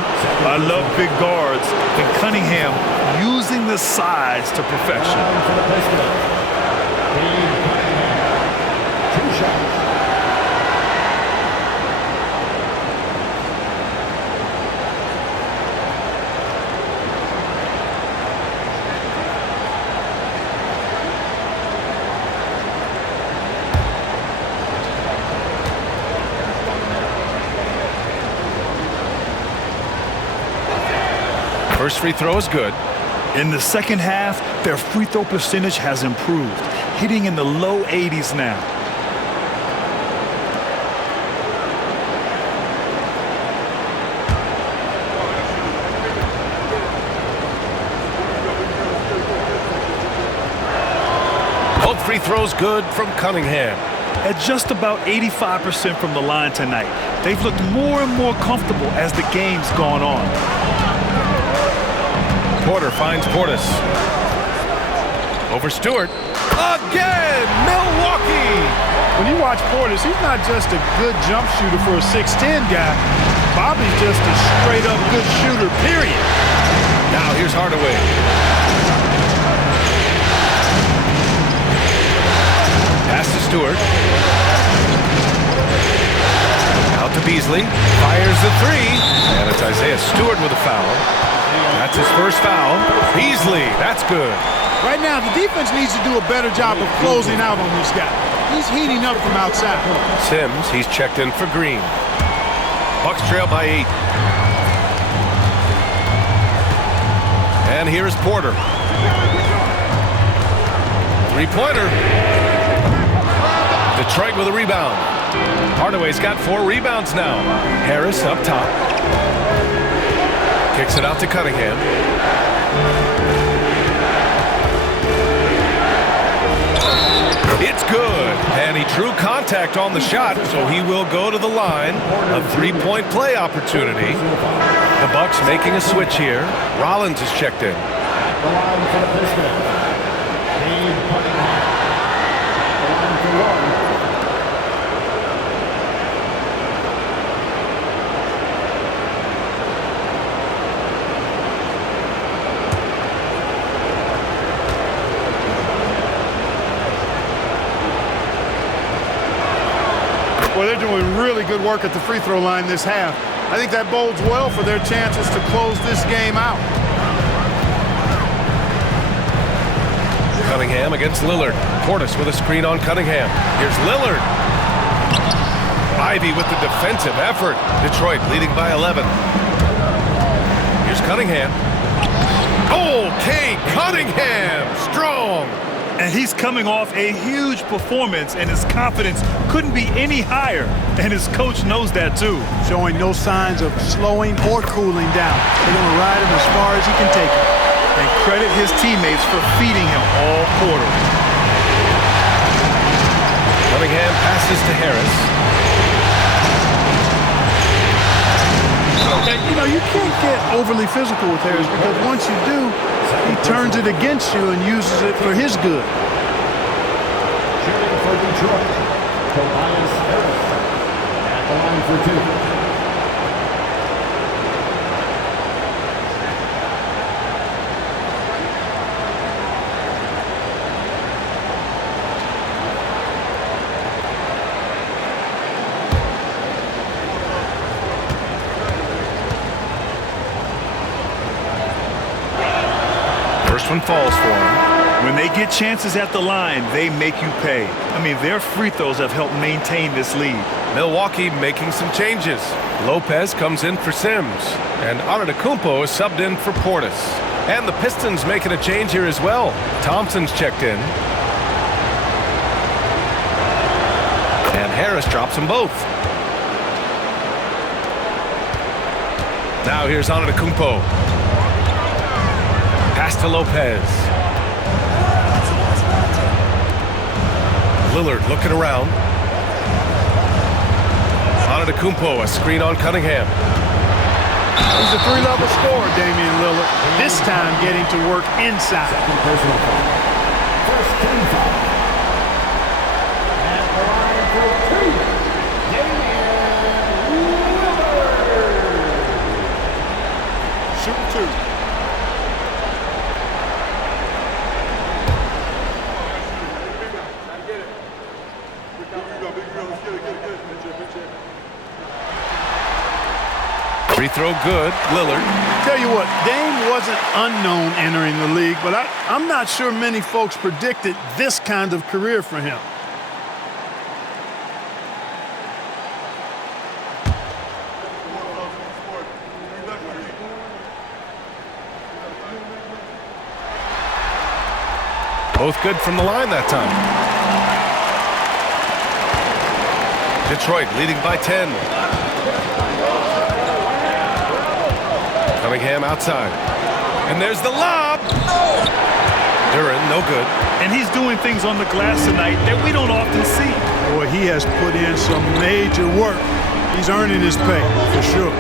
I love big guards, and Cunningham using the size to perfection. Two shots. First free throw is good. In the second half, their free throw percentage has improved, hitting in the low 80s now. Both free throws good from Cunningham. At just about 85% from the line tonight, they've looked more and more comfortable as the game's gone on. Porter finds Portis. Over Stewart. Again, Milwaukee! When you watch Portis, he's not just a good jump shooter for a 6'10 guy. Bobby's just a straight-up good shooter, period. Now here's Hardaway. Pass to Stewart. Out to Beasley. Fires the three. And it's Isaiah Stewart with a foul. That's his first foul. Beasley, that's good. Right now, the defense needs to do a better job of closing out on this guy. He's heating up from outside. Sims, he's checked in for Green. Bucks trail by 8. And here's Porter. Three-pointer. Detroit with a rebound. Hardaway's got 4 rebounds now. Harris up top. Kicks it out to Cunningham. It's good. And he drew contact on the shot, so he will go to the line. A 3-point play opportunity. The Bucks making a switch here. Rollins is checked in. The line for the Pistons. Cade Cunningham. The line for 1. Well, they're doing really good work at the free throw line this half. I think that bodes well for their chances to close this game out. Cunningham against Lillard. Portis with a screen on Cunningham. Here's Lillard. Ivy with the defensive effort. Detroit leading by 11. Here's Cunningham. Oh, Cade Cunningham, strong. And he's coming off a huge performance, and his confidence couldn't be any higher. And his coach knows that, too. Showing no signs of slowing or cooling down. They're going to ride him as far as he can take it. And credit his teammates for feeding him all quarter. Cunningham passes to Harris. And, you know, you can't get overly physical with Harris because once you do, he turns it against you and uses it for his good. Shooting for Detroit, Tobias Harris at the line for 2. First one falls for him. When they get chances at the line, they make you pay. I mean, their free throws have helped maintain this lead. Milwaukee making some changes. Lopez comes in for Sims. And Antetokounmpo is subbed in for Portis. And the Pistons making a change here as well. Thompson's checked in. And Harris drops them both. Now here's Antetokounmpo. Pass to Lopez. Lillard looking around. Antetokounmpo, a screen on Cunningham. He's a three-level scorer, Damian Lillard. This time getting to work inside. Personal foul. First team foul. At the line for 2, Damian Lillard. Shooting 2. Free throw good. Lillard. Tell you what, Dame wasn't unknown entering the league, but I'm not sure many folks predicted this kind of career for him. Both good from the line that time. Detroit leading by 10. Cunningham outside. And there's the lob. Duren, no good. And he's doing things on the glass tonight that we don't often see. Boy, he has put in some major work. He's earning his pay, for sure.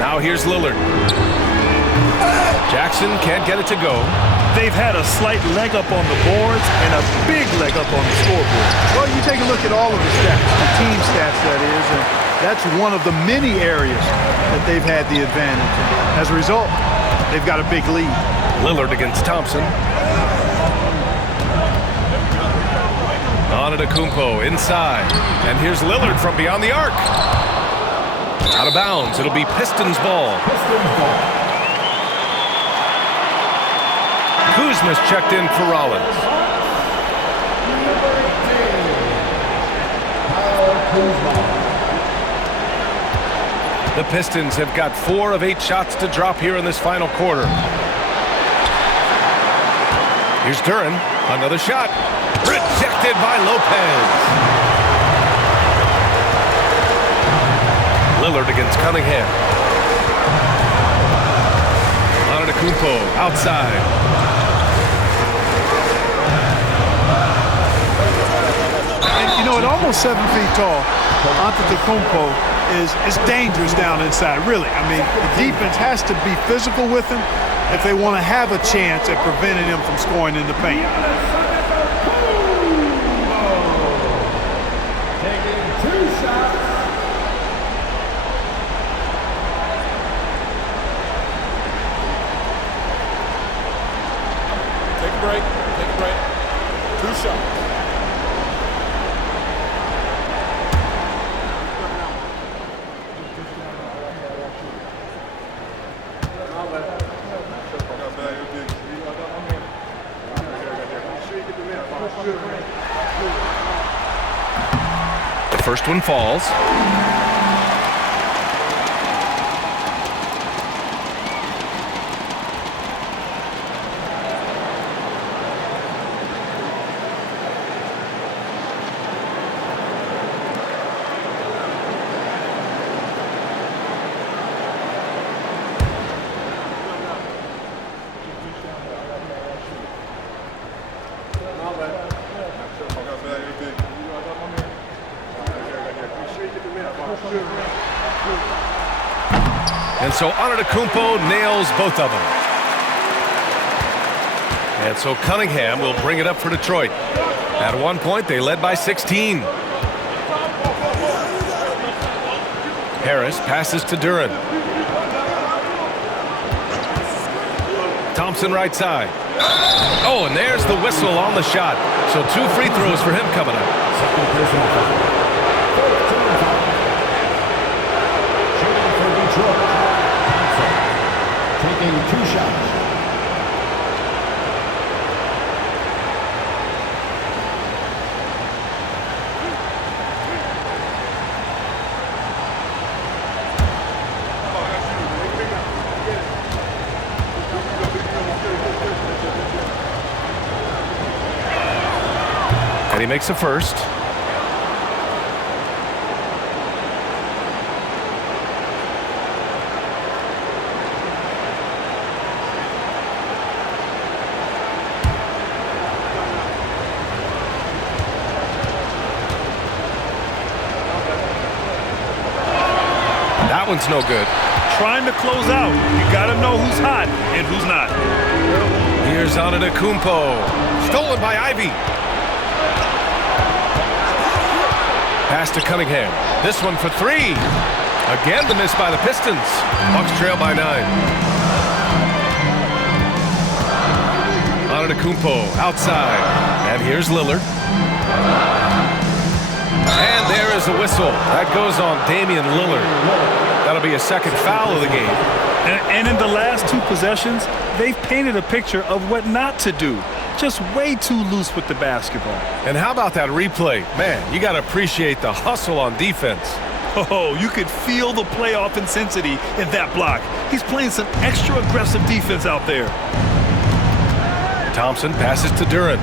Now here's Lillard. Jackson can't get it to go. They've had a slight leg up on the boards and a big leg up on the scoreboard. Well, you take a look at all of the stats, the team stats, that is, and that's one of the many areas that they've had the advantage. As a result, they've got a big lead. Lillard against Thompson. Antetokounmpo inside. And here's Lillard from beyond the arc. Out of bounds. It'll be Pistons ball. Kuzma's checked in for Rollins. The Pistons have got 4 of 8 shots to drop here in this final quarter. Here's Duren. Another shot. Rejected by Lopez. Lillard against Cunningham. Antetokounmpo outside. And, you know, at almost 7 feet tall, Antetokounmpo is dangerous down inside, really. I mean, the defense has to be physical with him if they want to have a chance at preventing him from scoring in the paint. Taking 2 shots. Take a break. Take a break. 2 shots. The first one falls. And so Antetokounmpo nails both of them. And so Cunningham will bring it up for Detroit. At one point, they led by 16. Harris passes to Duren. Thompson right side. Oh, and there's the whistle on the shot. So 2 free throws for him coming up. Second personal foul. Fourth team foul. Shooting for Detroit. Taking 2 shots. And he makes a first. That one's no good. Trying to close out. You got to know who's hot and who's not. Here's Antetokounmpo. Stolen by Ivy. Pass to Cunningham. This one for three. Again the miss by the Pistons. Bucks trail by 9. Antetokounmpo outside. And here's Lillard. And there is a whistle. That goes on Damian Lillard. That'll be a second foul of the game. And in the last 2 possessions, they've painted a picture of what not to do. Just way too loose with the basketball. And how about that replay? Man, you got to appreciate the hustle on defense. Oh, you could feel the playoff intensity in that block. He's playing some extra aggressive defense out there. Thompson passes to Duren.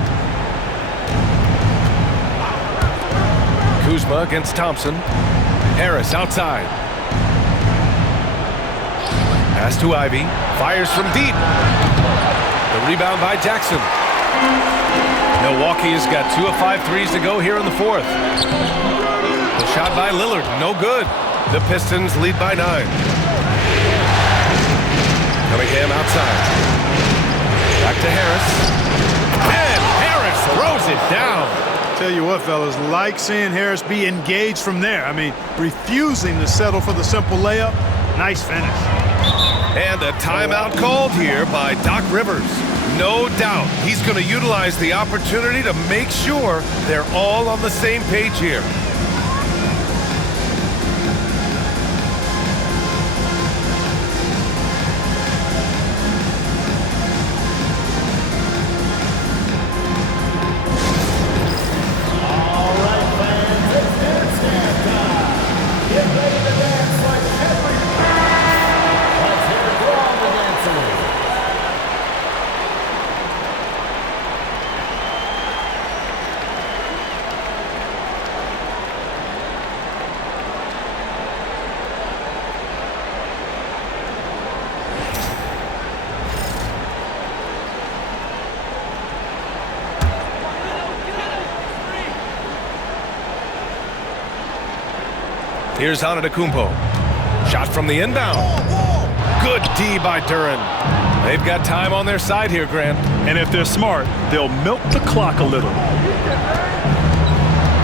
Kuzma against Thompson. Harris outside. Pass to Ivy. Fires from deep. The rebound by Jackson. Milwaukee has got 2 of 5 threes to go here in the 4th. The shot by Lillard, no good. The Pistons lead by 9. Cunningham outside. Back to Harris. And Harris throws it down. Tell you what, fellas, like seeing Harris be engaged from there. I mean, refusing to settle for the simple layup. Nice finish. And a timeout called here by Doc Rivers. No doubt he's going to utilize the opportunity to make sure they're all on the same page here. Here's Antetokounmpo. Shot from the inbound. Good D by Duren. They've got time on their side here, Grant. And if they're smart, they'll milk the clock a little.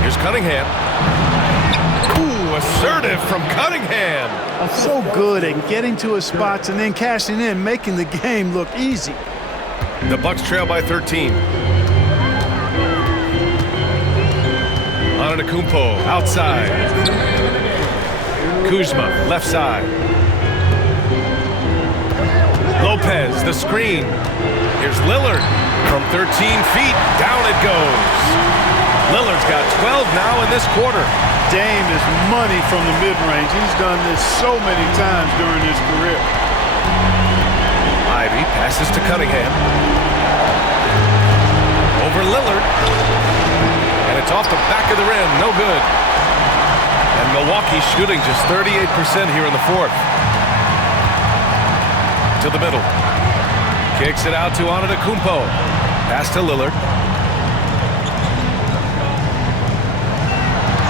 Here's Cunningham. Ooh, assertive from Cunningham. So good at getting to his spots and then cashing in, making the game look easy. The Bucks trail by 13. Antetokounmpo outside. Kuzma, left side. Lopez, the screen. Here's Lillard from 13 feet. Down it goes. Lillard's got 12 now in this quarter. Dame is money from the mid-range. He's done this so many times during his career. Ivy passes to Cunningham. Over Lillard. And it's off the back of the rim. No good. And Milwaukee shooting just 38% here in the 4th. To the middle. Kicks it out to Antetokounmpo. Pass to Lillard.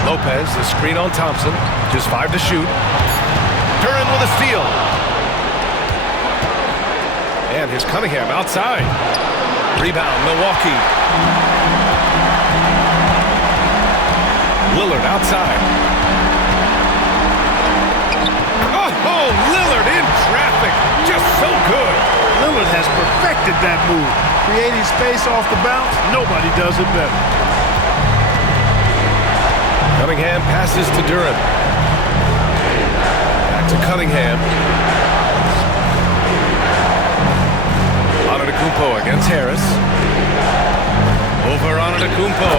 Lopez, the screen on Thompson. Just 5 to shoot. Duren with a steal. And here's Cunningham outside. Rebound, Milwaukee. Lillard outside. Oh, Lillard in traffic. Just so good. Lillard has perfected that move. Creating space off the bounce, nobody does it better. Cunningham passes to Duren. Back to Cunningham. Antetokounmpo against Harris. Over Antetokounmpo.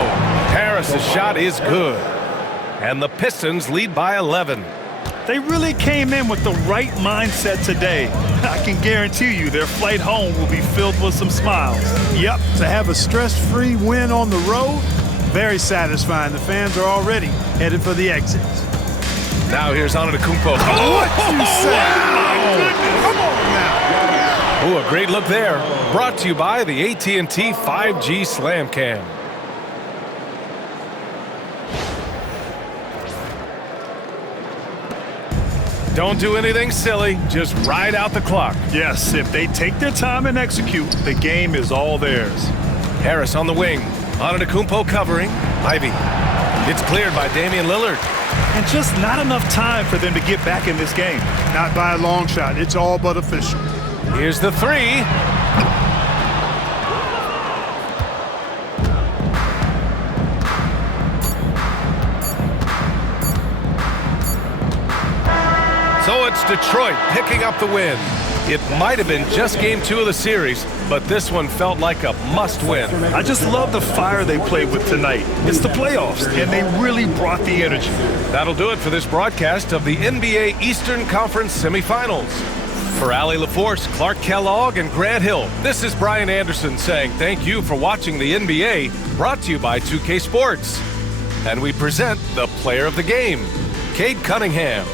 Harris' shot is good. And the Pistons lead by 11. They really came in with the right mindset today. I can guarantee you their flight home will be filled with some smiles. Yep, to have a stress-free win on the road, Very satisfying. The fans are already headed for the exits. Now here's Antetokounmpo. What you say? My goodness. Come on now. Oh, a great look there. Brought to you by the AT&T 5G Slam Cam. Don't do anything silly. Just ride out the clock. Yes, if they take their time and execute, the game is all theirs. Harris on the wing. Antetokounmpo covering. Ivy. It's cleared by Damian Lillard. And just not enough time for them to get back in this game. Not by a long shot. It's all but official. Here's the three. So it's Detroit picking up the win. It might have been just game 2 of the series, but this one felt like a must-win. I just love the fire they played with tonight. It's the playoffs, and they really brought the energy. That'll do it for this broadcast of the NBA Eastern Conference Semifinals. For Allie LaForce, Clark Kellogg, and Grant Hill, this is Brian Anderson saying thank you for watching the NBA, brought to you by 2K Sports. And we present the player of the game, Cade Cunningham.